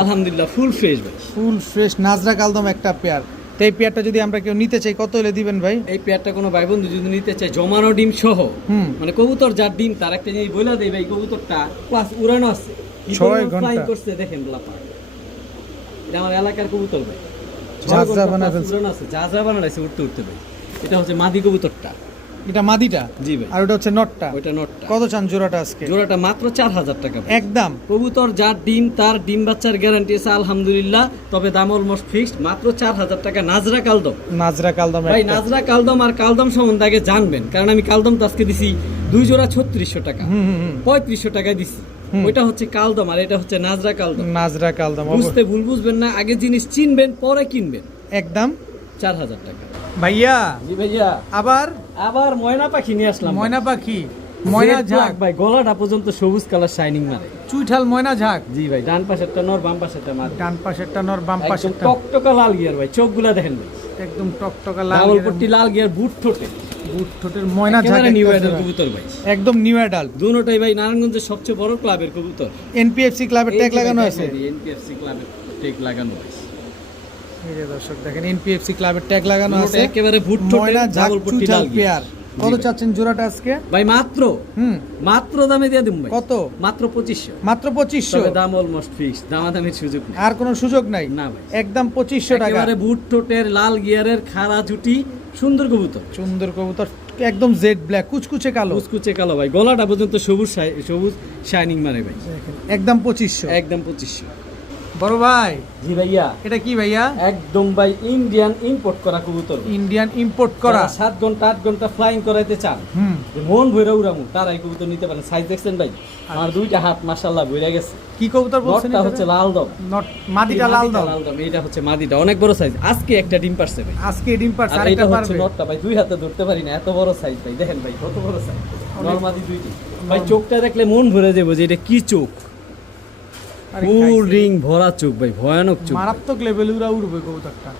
আলহামদুলিল্লাহ ফুল ফ্রেশ ভাই ফুল ফ্রেশ নাজরা কালদম একটা পেয়ার। তো এই পেয়ারটা যদি আমরা কেউ নিতে চাই কত হলে দিবেন ভাই? এই পেয়ারটা কোনো ভাই বন্ধু যদি নিতে চায় জমানো ডিম সহ মানে কবুতর যার ডিম তার একটা জিনিস বলে দেয় ভাই কবুতরটা প্লাস উড়ানো আছে 6 ঘন্টা ফ্লাইং করছে দেখেন ব্লাপা এটা আমার এলাকার কবুতর ভাই জাজরা বানা ফেলছে উড়ানো আছে জাজরা বানাইছে উঠতে উঠতে ভাই এটা হচ্ছে মাদি কবুতরটা এটা মাদিটা জি ভাই আর ওটা হচ্ছে নটটা। ওইটা নটটা কত চান জোড়াটা আজকে? জোড়াটা মাত্র 4000 টাকা ভাই। একদম কবুতর যার ডিম তার ডিম বাচ্চার গ্যারান্টি আছে আলহামদুলিল্লাহ তবে দাম অলমোস্ট ফিক্সড মাত্র 4000 টাকা নাজরা কালদম নাজরা কালদম ভাই একটা। নাজরা কালদম আর কালদম সম্বন্ধে আগে জানবেন কারণ আমি কালদম তো আজকে দিছি 2 জোড়া 3600 টাকা 3500 টাকায় দিছি ওইটা হচ্ছে কালদম আর এটা হচ্ছে নাজরা কালদম নাজরা কালদম বুঝতে ভুল বুঝবেন না আগে জিনিস চিনবেন পরে কিনবেন একদম 4000 টাকা ভাইয়া। জি ভাইয়া আবার আবার ময়না পাখি নিয়ে আসলাম ময়না পাখি ময়না ঝাঁক ভাই গলাটা পর্যন্ত সবুজ কালার শাইনিং মারে চুইঠাল ময়না ঝাঁক। জি ভাই ডান পাশেরটা নর বাম পাশেরটা মাদি ডান পাশেরটা নর বাম একদম পাশেরটা টকটকা লাল গিয়ার ভাই চোখগুলা দেখেন ভাই একদম টকটকা লাল ডাবল পট্টি লাল গিয়ার বুট ঠোঁটে বুট ঠোঁটের ময়না ঝাঁক একেবারে নিউ একটা অ্যাডাল জোড়া। কবুতর ভাই একদম নিউ অ্যাডাল্ট দুটোটাই ভাই নারায়ণগঞ্জের সবচেয়ে বড় ক্লাবের কবুতর এনপিএফসি ক্লাবের ট্যাগ লাগানো আছে। এনপিএফসি ক্লাবের ট্যাগ লাগানো আছে এই যে দর্শক দেখেন এনপিএফসি ক্লাবের ট্যাগ লাগানো দুটোটা আছে একেবারে বুট ঠোঁটে ময়না ঝাঁক ডাবল পট্টি চুইঠাল লাল গিয়ার পেয়ার। কত চাচ্ছেন জোড়াটা আজকে? ভাই মাত্র মাত্র দামে দিয়ে দিন ভাই কত? মাত্র 2500 মাত্র 2500। তবে দাম অলমোস্ট ফিক্স দামাদামির সুযোগ নেই আর কোনো সুযোগ নাই? না ভাই একদম 2500 টাকা। একেবারে বুট ঠোঁটের লাল গিয়ারের খাড়া জুটি সুন্দর কবুতর সুন্দর কবুতর একদম জেড ব্ল্যাক কুচকুচে কালো কুচকুচে কালো ভাই গলাটা পর্যন্ত সবুজ সবুজ শাইনিং মারে ভাই দেখেন, একদম 2500। একদম 2500 বড় ভাই জি ভাইয়া এটা কি ভাইয়া? একদম ভাই ইন্ডিয়ান ইম্পোর্ট করা কবুতর ইন্ডিয়ান ইম্পোর্ট করা। 7 ঘন্টা 8 ঘন্টা ফ্লাইং করাইতে চান যে মন ভরে উড়ামু তারা এই কবুতর নিতে পারেন সাইজ দেখছেন ভাই আমার দুইটা হাত মাশাআল্লাহ ভরে গেছে কি কবুতর বলছেন? নটটা হচ্ছে লাল দম নট মাদিটা লাল দাও। লাল দম এটা হচ্ছে মাদিটা অনেক বড় সাইজ আজকে একটা ডিম পারছে ভাই আজকে ডিম পার আর আরেকটা এটা হচ্ছে পারবে। নটটা ভাই দুই হাতে ধরতে পারি না এত বড় সাইজ ভাই দেখেন ভাই কত বড় সাইজ নরমাদি দুইটি ভাই চোখটা দেখলে মন ভরে যাবে যে এটা কি চোখ আরে ফুল খাইছে। রিং ভরা চোখ ভাই ভয়ানক চোখ মারাত্মক লেভেল উড়া উড়বে কবুতরটা।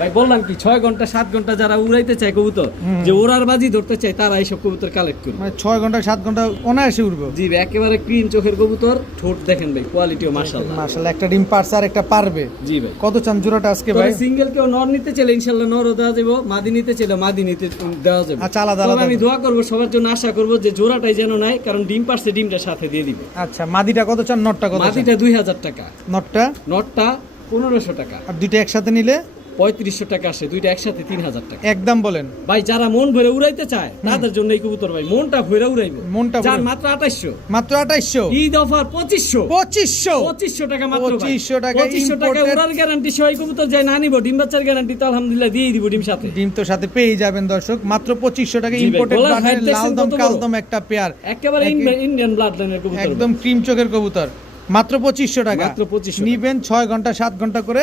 ভাই বললাম কি 6 ঘন্টা 7 ঘন্টা যারা উড়াইতে চায় কবুতর যে ওড়ার বাজি ধরতে চায় তারা এইসব কবুতর কালেক্ট করবে মানে 6 ঘন্টা 7 ঘন্টা অনায়াসে উড়বে। জি ভাই একেবারে ক্রিম চোখের কবুতর ঠোঁট দেখেন ভাই কোয়ালিটিও মাশাআল্লাহ মাশাআল্লাহ একটা ডিম পারছে আর একটা পারবে। জি ভাই কত চান জোড়াটা আজকে ভাই? সিঙ্গেল কেউ নর নিতে চাইলে ইনশাআল্লাহ নরও দেওয়া যাবে মাদি নিতে চাইলে মাদি নিতে দেওয়া যাবে আচ্ছা আলাদা তবে আলাদা। আমি দোয়া করব সবার জন্য আশা করব যে জোড়াটাই যেন নাই কারণ ডিম পারছে ডিমটা সাথে দিয়ে দিবে আচ্ছা মাদিটা কত চান নটটা কত চান? মাদিটা 2000 টাকা নটটা নটটা 1500 টাকা আর দুইটা একসাথে নিলে 3500 টাকা আসে দুইটা একসাথে 3000 টাকা একদম বলেন। ভাই যারা মন ভরে উড়াইতে চায় তাদের জন্য এই কবুতর ভাই মনটা ভরে উড়াইবো মনটা যার ভরে- মাত্র 2800 মাত্র 2800। ঈদ অফার 2500 2500 টাকা মাত্র 2500 টাকা 2500 টাকা imported- উড়ার গ্যারান্টি সহ এই কবুতর যায় না নিব ডিম বাচ্চার গ্যারান্টি তো আলহামদুলিল্লাহ দিয়ে দিব ডিম সাথে ডিম তো সাথে পেয়ে যাবেন দর্শক মাত্র 2500 টাকা জি ভাই, ইম্পোর্টেড গলার ব্লাডের height দেখছেন লালদম কত বড়? কালদম একটা পেয়ার একেবারে ইন্ডিয়ান ব্লাড লাইনের কবুতর একদম ক্রিম চোখের কবুতর মাত্র 2500 টাকা। মাত্র 2500 নিবেন 6 ঘন্টা 7 ঘন্টা করে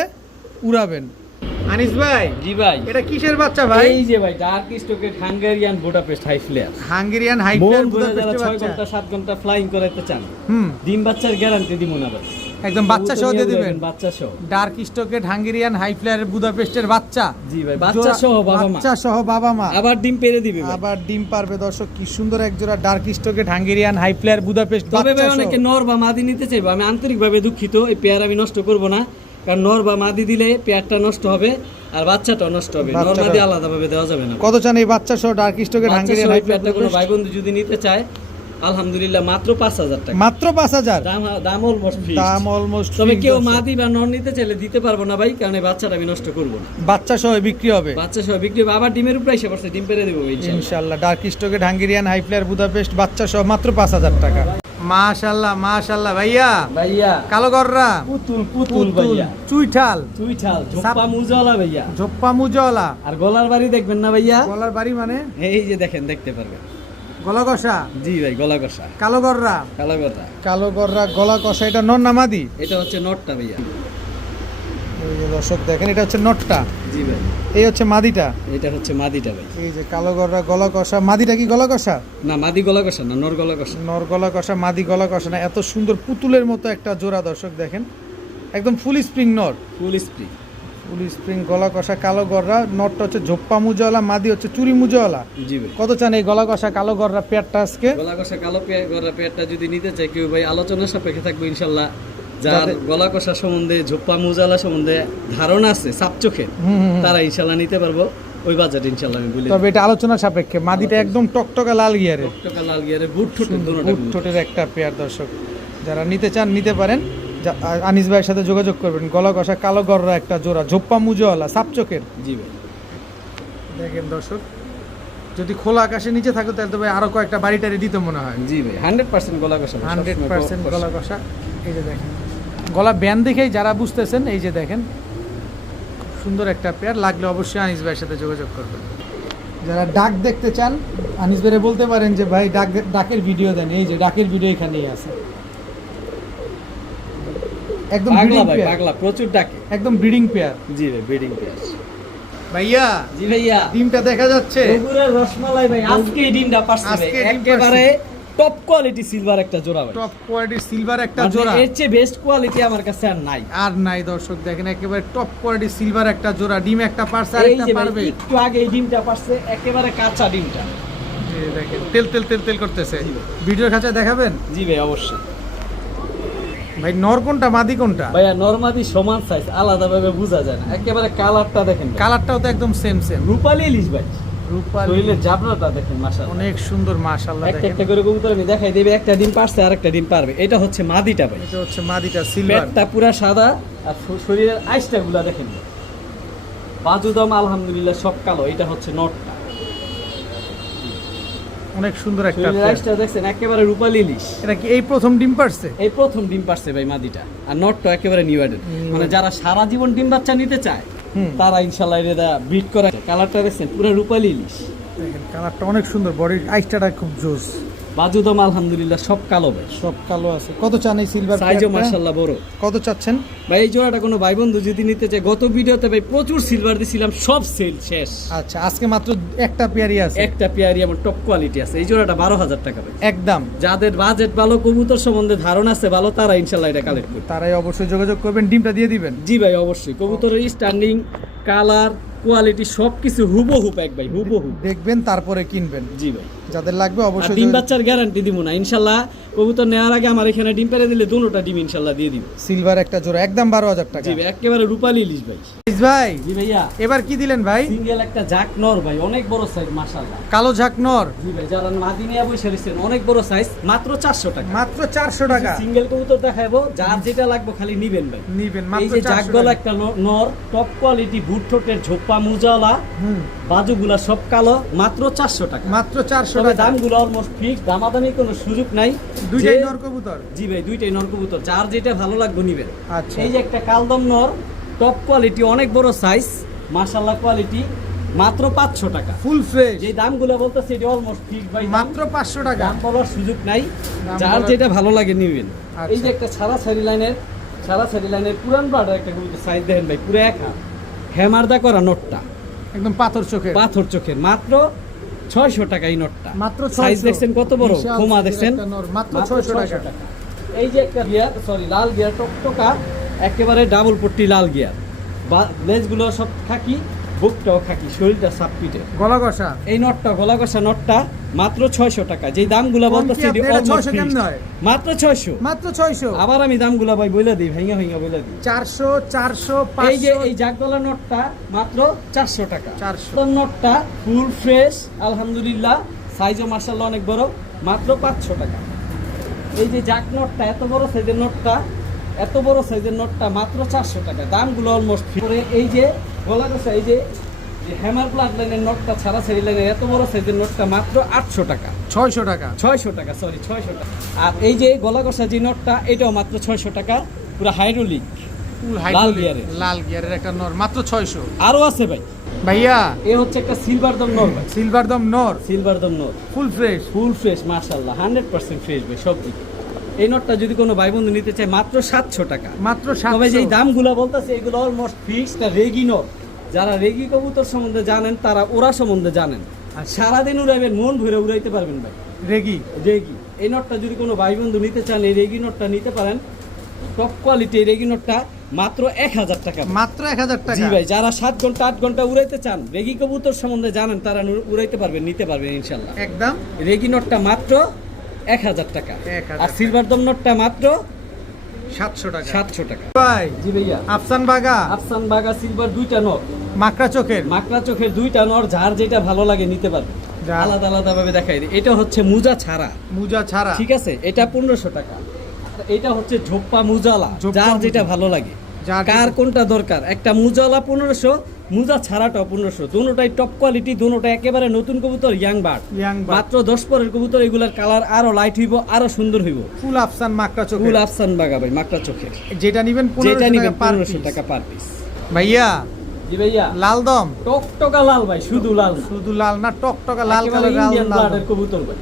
উড়াবেন। আনিস ভাই জি ভাই এটা কিসের বাচ্চা ভাই? এই যে ভাই ডার্ক স্টকের Hungarian Budapest high flair Hungarian high মন ফ্লেয়ার ভরে যারা বুদাপেস্টের 6 বাচ্চা। ঘন্টা 7 ঘন্টা ফ্লাইং করাইতে চান হুম ডিম বাচ্চার গ্যারান্টি দিব না ভাই একদম বাচ্চা সহ দিয়ে দিবেন। বাচ্চা সহ ডার্ক স্টকের হাঙ্গেরিয়ান হাই ফ্লেয়ারের বুদাপেস্টের বাচ্চা। জি ভাই বাচ্চা সহ বাবা মা বাচ্চা সহ বাবা মা আবার ডিম পেরে দিবে ভাই। আবার ডিম পারবে দর্শক কি সুন্দর এক জোড়া ডার্ক স্টকের হাঙ্গেরিয়ান হাই ফ্লেয়ার বুদাপেস্ট তবে বাচ্চা ভাই সহ। অনেকে নর বা মাদি নিতে চাইবো আমি আন্তরিকভাবে দুঃখিত এই পেয়ার আমি নষ্ট করব না কারণ নর বা মাদি দিলে পেয়ারটা নষ্ট হবে আর বাচ্চাটাও নষ্ট হবে নর বাচ্চাটা- মাদি আলাদাভাবে দেওয়া যাবে না কত চান এই বাচ্চা সহ ডার্ক স্টকের বাচ্চা হাঙ্গেরিয়ান সহ হাই এই পেয়ারটা কোনো ফ্লেয়ার ভাই বন্ধু যদি নিতে চায় আলহামদুলিল্লাহ মাত্র 5000 টাকা মাত্র 5000 দাম দাম অলমোস্ট দাম অলমোস্ট তবে কেউ মাদি বা নর নিতে চাইলে দিতে পারবো না ভাই কারণ এই বাচ্চাটা আমি নষ্ট করব না বাচ্চা সহ বিক্রি হবে বাচ্চা সহ বিক্রি হবে আবার ডিমের উপরে এসে পড়ছে ডিম পেরে দেবো ইনশাআল্লাহ ইনশাআল্লাহ ডার্ক স্টকের হাঙ্গেরিয়ান হাই ফ্লেয়ার বুদাপেস্ট বাচ্চা সহ মাত্র 5000 টাকা। মাশাআল্লাহ মাশাআল্লাহ ভাইয়া ভাইয়া কালো গররা পুতুল পুতুল ভাইয়া চুইঠাল চুইঠাল ঝোপা মুজালা ভাইয়া ঝোপ্পা মুজওয়ালা আর গলার বাড়ি দেখবেন না ভাইয়া গলার বাড়ি মানে এই যে দেখেন দেখতে পারবেন গলা কষা জি ভাই গলা কষা কালো গররা কালো কথা কালো গররা গলা কষা এটা নর নামাদি। এটা হচ্ছে নটটা ভাইয়া এই যে দর্শক দেখেন এটা হচ্ছে নটটা জি ভাই এই হচ্ছে মাদিটা। এটা হচ্ছে মাদিটা ভাই এই যে কালো গররা গলা কষা মাদিটা কি গলা কষা? না মাদি গলা কষা না নর গলা কষা নর গলা কষা মাদি গলা কষা না এত সুন্দর পুতুলের মতো একটা জোড়া দর্শক দেখেন একদম ফুল স্প্রিং নর ফুল স্প্রি ফুল স্প্রিং গলা কষা কালো গররা, নটটা হচ্ছে ঝোপ্পা মুজাওয়ালা, মাদি হচ্ছে চুরি মুজাওয়ালা। জি ভাই। কত চান এই গলা কষা কালো গররা পেয়ারটা আজকে? গলা কষা কালো গররা পেয়ারটা যদি নিতে চাই কেউ ভাই, আলোচনার সাপেক্ষে থাকবে ইনশাল্লাহ। যার গলা কষা সম্বন্ধে, ঝোপ্পা মুজাওয়ালা সম্বন্ধে ধারণা আছে সাপ চোখে, তারা ইনশাল্লাহ নিতে পারবো ওই বাজেট ইনশাল্লাহ আমি বলি। তবে এটা আলোচনার সাপেক্ষে। মাদিটা একদম টকটকা লাল গিয়ারে, টকটকা লাল গিয়ারে, বুট ঠোঁটের দুটোটা বুট ঠোঁটের একটা পেয়ার। দর্শক যারা নিতে চান নিতে পারেন, আনিস ভাইয়ের সাথে যোগাযোগ করবেন। গলা কষা কালো গররা একটা জোড়া, ঝোপ্পা মুজাওয়ালা, সাপ চোখের। জি ভাই। দেখেন দর্শক, যদি খোলা আকাশে নিচে থাকো তাহলে তো ভাই আরো কয়েকটা বাড়িটারি দিতে মনে হয়। জি ভাই 100% গলা কষা, 100% গলা কষা। এই যে দেখেন গলা ব্যান্ড দেখেই যারা বুঝতেছেন, এই যে দেখেন খুব সুন্দর একটা পেয়ার। লাগলে অবশ্যই আনিস ভাইয়ের সাথে যোগাযোগ করবেন। যারা ডাক দেখতে চান আনিস ভাইরে বলতে পারেন যে ভাই ডাকের ভিডিও দেন। এই যে ডাকের ভিডিও এখানেই আছে। একদম পাগলা ব্রিডিং ভাই, পেয়ার, পাগলা প্রচুর ডাকে। একদম ব্রিডিং পেয়ার। জি ভাই, ব্রিডিং পেয়ার। ভাইয়া জি ভাইয়া, ডিমটা দেখা যাচ্ছে। বগুড়ার রসমালাই ভাই আজকে এই ডিমটা পারছে ভাই, আজকে ডিম একেবারে টপ কোয়ালিটি সিলভার একটা জোড়া ভাই। টপ কোয়ালিটির সিলভার একটা মানে জোড়া, এর চেয়ে বেস্ট কোয়ালিটি আমার কাছে আর নাই। আর নাই। দর্শক দেখেন একেবারে টপ কোয়ালিটির সিলভার একটা জোড়া। ডিম একটা পারছে আর এই একটা যে ভাই পারবে। একটু আগে এই ডিমটা পারছে, একেবারে কাঁচা ডিমটা। এই যে দেখেন তেল তেল তেল তেল করতেছে। ভিডিওর কাছে দেখাবেন? জি ভাই অবশ্যই। ভাই নর কোনটা মাদি কোনটা? ভাইয়া নরমাদি সমান সাইজ, আলাদা ভাবে বোঝা যায় না। একেবারে কালারটা দেখেন ভাই। কালারটাও তো একদম সেম সেম। রূপালী ইলিশ ভাই, রূপালী শরীরের জাবরাটা দেখেন মাশাআল্লাহ। অনেক সুন্দর মাশাআল্লাহ। একটা দেখেন একটা করে কবুতর আমি দেখাই দেবে, একটা ডিম পারছে আর একটা ডিম পারবে। এটা হচ্ছে মাদিটা ভাই, এটা হচ্ছে মাদিটা সিলভার। পেটটা পুরা সাদা আর শরীরের আইসটা গুলা দেখেন। বাজুদম আলহামদুলিল্লাহ সব কালো। এটা হচ্ছে নটটা, অনেক সুন্দর একটা শরীরের পেয়ার। আইসটা দেখছেন একেবারে রূপালী ইলিশ। এটা কি এই প্রথম ডিম পারছে? এই প্রথম ডিম পারছে ভাই মাদিটা, আর নটটা একেবারে নিউ অ্যাডেড। মানে যারা সারা জীবন ডিম বাচ্চা নিতে চায় তারা ইনশাআল্লাহ এটা ব্রিড করে। কালারটা দেখছেন পুরো রূপালী ইলিশ। দেখেন কালারটা অনেক সুন্দর, বডির আইসটা খুব জোস। বাজুদম আলহামদুলিল্লাহ সব কালো ভাই, সব কালো আছে। কত চান এই সিলভার সাইজও মাশাআল্লাহ বড়। কত চাচ্ছেন ভাই এই জোড়াটা কোনো ভাই বন্ধু যদি নিতে চায়, গত ভিডিওতে ভাই প্রচুর সিলভার দিছিলাম, সব সেল শেষ। আচ্ছা আজকে মাত্র একটা পেয়ারই আছে। একটা পেয়ারি আমার টপ কোয়ালিটি আছে। এই জোড়াটা 12,000 টাকা ভাই একদম। যাদের বাজেট ভালো, কবুতর সম্বন্ধে ধারণা আছে ভালো, তারা ইনশাআল্লাহ এটা কালেক্ট করবে। তারাই অবশ্যই যোগাযোগ করবেন। ডিমটা দিয়ে দিবেন? জি ভাই অবশ্যই। কবুতরের স্ট্যান্ডিং, কালার, কোয়ালিটি সবকিছু হুবহু এক ভাই, হুবহু দেখবেন তারপরে কিনবেন। জি ভাই। যাদের লাগবে আর অবশ্যই ডিম বাচ্চার গ্যারান্টি দিব না ইনশাআল্লাহ। কবুতর নেওয়ার আগে আমার এখানে ডিম পেরে দিলে দুটোটা ডিম ইনশাআল্লাহ দিয়ে দিব। সিলভার একটা জোড়া একদম 12,000 টাকা। জি ভাই একেবারে রূপালী ইলিশ ভাই। ইলিশ ভাই জি ভাইয়া, এবার কি দিলেন ভাই? সিঙ্গেল একটা জাক নর ভাই, অনেক বড় সাইজ মাশাআল্লাহ। কালো ঝাক নর। জি ভাই, যারা মাদিনিয়া বসে রয়েছেন অনেক বড় সাইজ, মাত্র 400 টাকা। মাত্র 400 টাকা। সিঙ্গেল কবুতর দেখাবো, যার যেটা লাগবে খালি নিবেন ভাই। নিবেন এই মাত্র যে 400 জাকগলা টাকা। একটা নর, টপ কোয়ালিটি, বুট ঠোঁটের, ঝোপ্পা মুজাওয়ালা, হুম বাজুগুলা সব কালো, মাত্র 400 টাকা। মাত্র 400 তবে টাকা। দামগুলো অলমোস্ট ফিক্স, দামাদামি কোনো সুযোগ নাই। দুইটাই যে- নর কবুতর। জি ভাই দুইটাই নর কবুতর, যার যেটা ভালো লাগবে নিবেন। আচ্ছা এই যে একটা কালদম নর, টপ কোয়ালিটি, অনেক বড় সাইজ, মাশাআল্লাহ কোয়ালিটি, মাত্র 500 টাকা। ফুল ফ্রেশ যে দামগুলো বলতেছে এটা অলমোস্ট ফিক্স ভাই, মাত্র 500 টাকা। দাম বলার সুযোগ নাই, দাম যার বলার- যেটা ভালো লাগে নিবেন। আচ্ছা। এই যে একটা সারা সারি লাইনের পুরান বাড়ার একটা কবুতর, সাইজ দেখেন ভাই পুরো এক হাত, হ্যামারদা করা নটটা, একদম পাথর চোখে। পাথর চোখের, মাত্র 600 টাকা এই নটটা। মাত্র সাইজ 600 দেখছেন কত বড়, বিশাল খোমা সাইজের দেখছেন, একটা নর, মাত্র মাত্র 600 টাকা। এই যে একটা গিয়ার, সরি লাল গিয়ার টকটকা, একেবারে ডাবল পট্টি লাল গিয়ার, লেজগুলো সব খাকি, বুকটাও খাকি, শরীরটা সাপ পিটে। গলা কষা। এই নটটা, গলা কষা নটটা মাত্র 600 টাকা। যেই দামগুলো কম কি বলতেছি আপনি এটা 600 কেমনে হয়? মাত্র 600। মাত্র 600। আবার আমি দামগুলো ভাই বইলা দিই, ভাইঙ্গা বইলা দিই। 400 400 এই যে 500। এই জাগদলা নোটটা মাত্র 400 টাকা। 400 নোটটা ফুল ফ্রেশ আলহামদুলিল্লাহ, সাইজও মাশাআল্লাহ অনেক বড়, মাত্র 500 টাকা। এই যে জাক নোটটা, এত বড় সাইজের নোটটা, এত বড় সাইজের নোটটা মাত্র 400 টাকা। দামগুলো অলমোস্ট করে। এই যে গলা কষা, এই যে হ্যামার ব্লাড লাইনের নোটটা, ছাড়া সারি লাইনের এত বড় সাইজের নোটটা মাত্র 800 টাকা। 600 টাকা। 600 টাকা, সরি 600 টাকা। আর এই যে গলা কষা যে নোটটা, এটাও মাত্র 600 টাকা, পুরো হাইড্রোলিক ফুল লাল হাইড্রোলিক গিয়ারের। লাল গিয়ারের একটা নর, মাত্র 600। আরো আছে ভাই। ভাইয়া এ হচ্ছে একটা সিলভার দম নর ভাই, সিলভার দম নর, সিলভার দম নর, ফুল ফ্রেশ। ফুল ফ্রেশ মাশাআল্লাহ, 100% ফ্রেশ ভাই সব দিক। এই নোটটা যদি কোনো ভাই বন্ধু নিতে চায় মাত্র 700 টাকা। মাত্র তবে 700। যেই দামগুলো বলতেছে এগুলো অলমোস্ট ফিক্সড। রেগি নট, যারা রেগি কবুতর সম্বন্ধে জানেন তারা ওরা সম্বন্ধে জানেন। আর সারাদিন উড়াইবেন, মন ভরে উড়াইতে পারবেন ভাই। রেগি। রেগি এই নটটা যদি কোনো ভাই বন্ধু নিতে চান, এই রেগি নটটা নিতে পারেন। টপ কোয়ালিটি রেগিনোরটা মাত্র 1000 টাকা। মাত্র 1000 টাকা। জি ভাই, যারা 7 ঘন্টা 8 ঘন্টা উড়াইতে চান, রেগি কবুতর সম্বন্ধে জানেন, তারা উড়াইতে পারবেন, নিতে পারবেন ইনশাল্লাহ। একদম রেগিনোরটা মাত্র 1000 টাকা, 1000 আর সিলভার দমনোরটা মাত্র 700 টাকা। 700 টাকা। ভাই জি ভাইয়া, আফসান বাগা আফসান বাগা সিলভার দুইটা নর, মাকড়া চোখের, মাকড়া চোখের দুইটা নর, যার যেটা ভালো লাগে নিতে পারবে। যার- আলাদা আলাদা ভাবে দেখাই দিই। এটা হচ্ছে মুজা ছাড়া, মুজা ছাড়া। ঠিক আছে, এটা 1500 টাকা। আর এটা হচ্ছে ঝোপ্পা মুজালা, ঝোপ্পা যার যেটা মুজা। ভালো লাগে, যার কার কোনটা দরকার। একটা মুজালা 1500, মুজা ছাড়াটাও 1500, দুটোটাই টপ কোয়ালিটি, দুটোটা একেবারে নতুন কবুতর, ইয়াং বার্ড। Young bird. মাত্র 10 পরের কবুতর, এগুলার কালার আরো লাইট হইব, আরো সুন্দর হইব। ফুল আফসান মাকড়া চোখের। ফুল আফসান বাগা ভাই, মাকড়া চোখের, যেটা নিবেন যেটা 1500 নিবেন টাকা পার 1500 পিস। টাকা পার পিস। ভাইয়া জি ভাইয়া, লাল দম, টকটকা লাল ভাই, শুধু লাল না। শুধু লাল না, টকটকা লাল একেবারে কালার, লাল ইন্ডিয়ান লাল ব্লাডের কবুতর ভাই।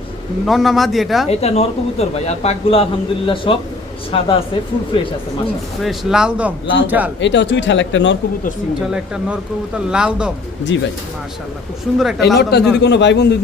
নন্না মাদি এটা এটা নর কবুতর ভাই, আর পাকগুলো আলহামদুলিল্লাহ সব সাদা আছে, ফুল ফ্রেশ আছে মাশাআল্লাহ। ফ্রেশ লাল দম, লাল চুইঠাল। এটাও চুইঠাল, একটা নর কবুতর চুইঠাল একটা নর কবুতর, লাল দম। জি ভাই, মাশাআল্লাহ, খুব সুন্দর একটা এই লাল নটটা দম যদি নর। কোনো ভাই বন্ধু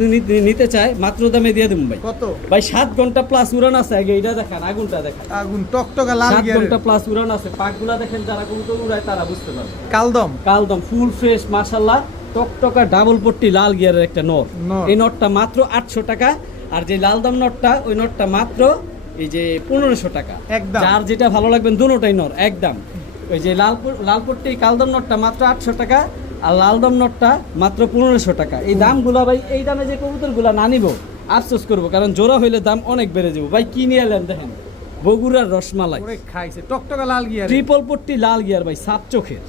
নিতে চায়, মাত্র দামে দিয়ে দেবো ভাই। কত? ভাই 7 ঘন্টা প্লাস উড়ান আছে, আগে এটা দেখান, আগুনটা দেখান। আগুন টকটকা লাল 7 গিয়ারের ঘন্টা প্লাস উড়ান আছে, পাকগুলা দেখেন, যারা কবুতর উড়ায় তারা বুঝতে পারবে। কালদম। কালদম ফুল ফ্রেশ মাশাআল্লাহ, টকটকা ডাবল পট্টি লাল গিয়ারের একটা নট। নর। এই নটটা মাত্র 800 টাকা, আর যে লালদম নটটা, ওই নটটা মাত্র এই যে 1500 টাকা। একদম। যার যেটা ভালো লাগবেন, দুটোটাই নর একদম। ওই যে লাল পট্টি কালদম নটটা মাত্র 800 টাকা, আর লালদম নটটা মাত্র 1500 টাকা। এই দামগুলা ভাই, এই দামে যে কবুতরগুলা না নিব, আফসোস করবো, কারণ জোড়া হইলে দাম অনেক বেড়ে যাবো ভাই। কি নিয়ে এলেন দেখেন, বগুড়ার রসমালাই, ওরে খাইছে টকটকা লাল গিয়ার, ট্রিপল পট্টি লাল গিয়ার ভাই, সাত চোখের,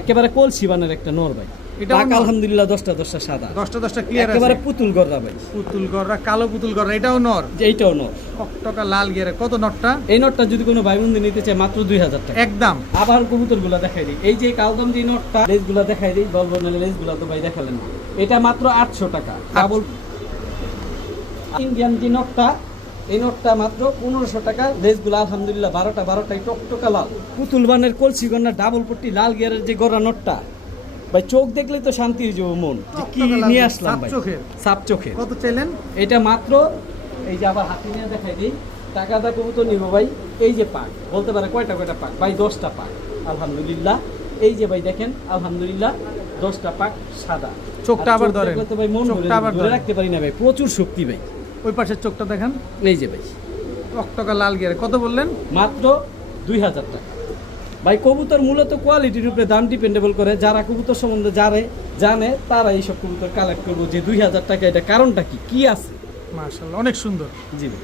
একেবারে কলসি বানের একটা নর ভাই। এটাও পাক নর? আলহামদুলিল্লাহ 10টা সাদা, 10টা ক্লিয়ার আছে, একেবারে পুতুল গররা ভাই। পুতুল গররা, কালো পুতুল গররা, এটাও নর, যে এইটাও নর। টকটকা লাল গিয়ারে। কত নটটা? এই নটটা যদি কোনো ভাই বন্ধু নিতে চায়, মাত্র 2000 টাকা। একদম। আবার কবুতর গুলা দেখাই দিই, এই যে কালদম যে নটটা, লেজ গুলা দেখাই দিই, বলবো না লেজ গুলা তো ভাই দেখালেন না। এটা মাত্র 800 টাকা ডাবল। ইন্ডিয়ান যে নটটা, এই নটটা মাত্র 1500 টাকা, লেজ গুলা আলহামদুলিল্লাহ 12টাই টকটকা লাল, পুতুল বানের কলসি গন্না ডাবল পট্টি লাল গিয়ারের যে গড়া নটটা ভাই, চোখ দেখলে তো শান্তি হয়ে যাবো মন, যে কি টকটকা লাল, নিয়ে আসলাম সাত ভাই। চোখের। সাপ চোখের। কত চাইলেন? এটা মাত্র, এই যে আবার হাতি নিয়ে দেখাই দিই, টাকাটা কবুতর নিব ভাই। এই যে পাক, বলতে পারে কয়টা পাক ভাই, 10টা পাক আলহামদুলিল্লাহ। এই যে ভাই দেখেন আলহামদুলিল্লাহ 10টা পাক সাদা। চোখটা আর আবার চোখ ধরেন, দেখলে তো ভাই মন চোখটা আবার ধরে ধরেন। রাখতে পারি না ভাই, প্রচুর শক্তি ভাই। ওই পাশের চোখটা দেখেন, এই যে ভাই, টকটকা লাল গিয়ারে। কত বললেন? মাত্র 2000 টাকা ভাই। কবুতর মূলত কোয়ালিটির উপরে দাম ডিপেন্ডেবল করে, যারা কবুতর সম্বন্ধে জানে তারা এইসব কবুতর কালেক্ট করবো, যে 2000 টাকা, এটা কারণটা কি আছে। মাশাআল্লাহ, অনেক সুন্দর। জি ভাই।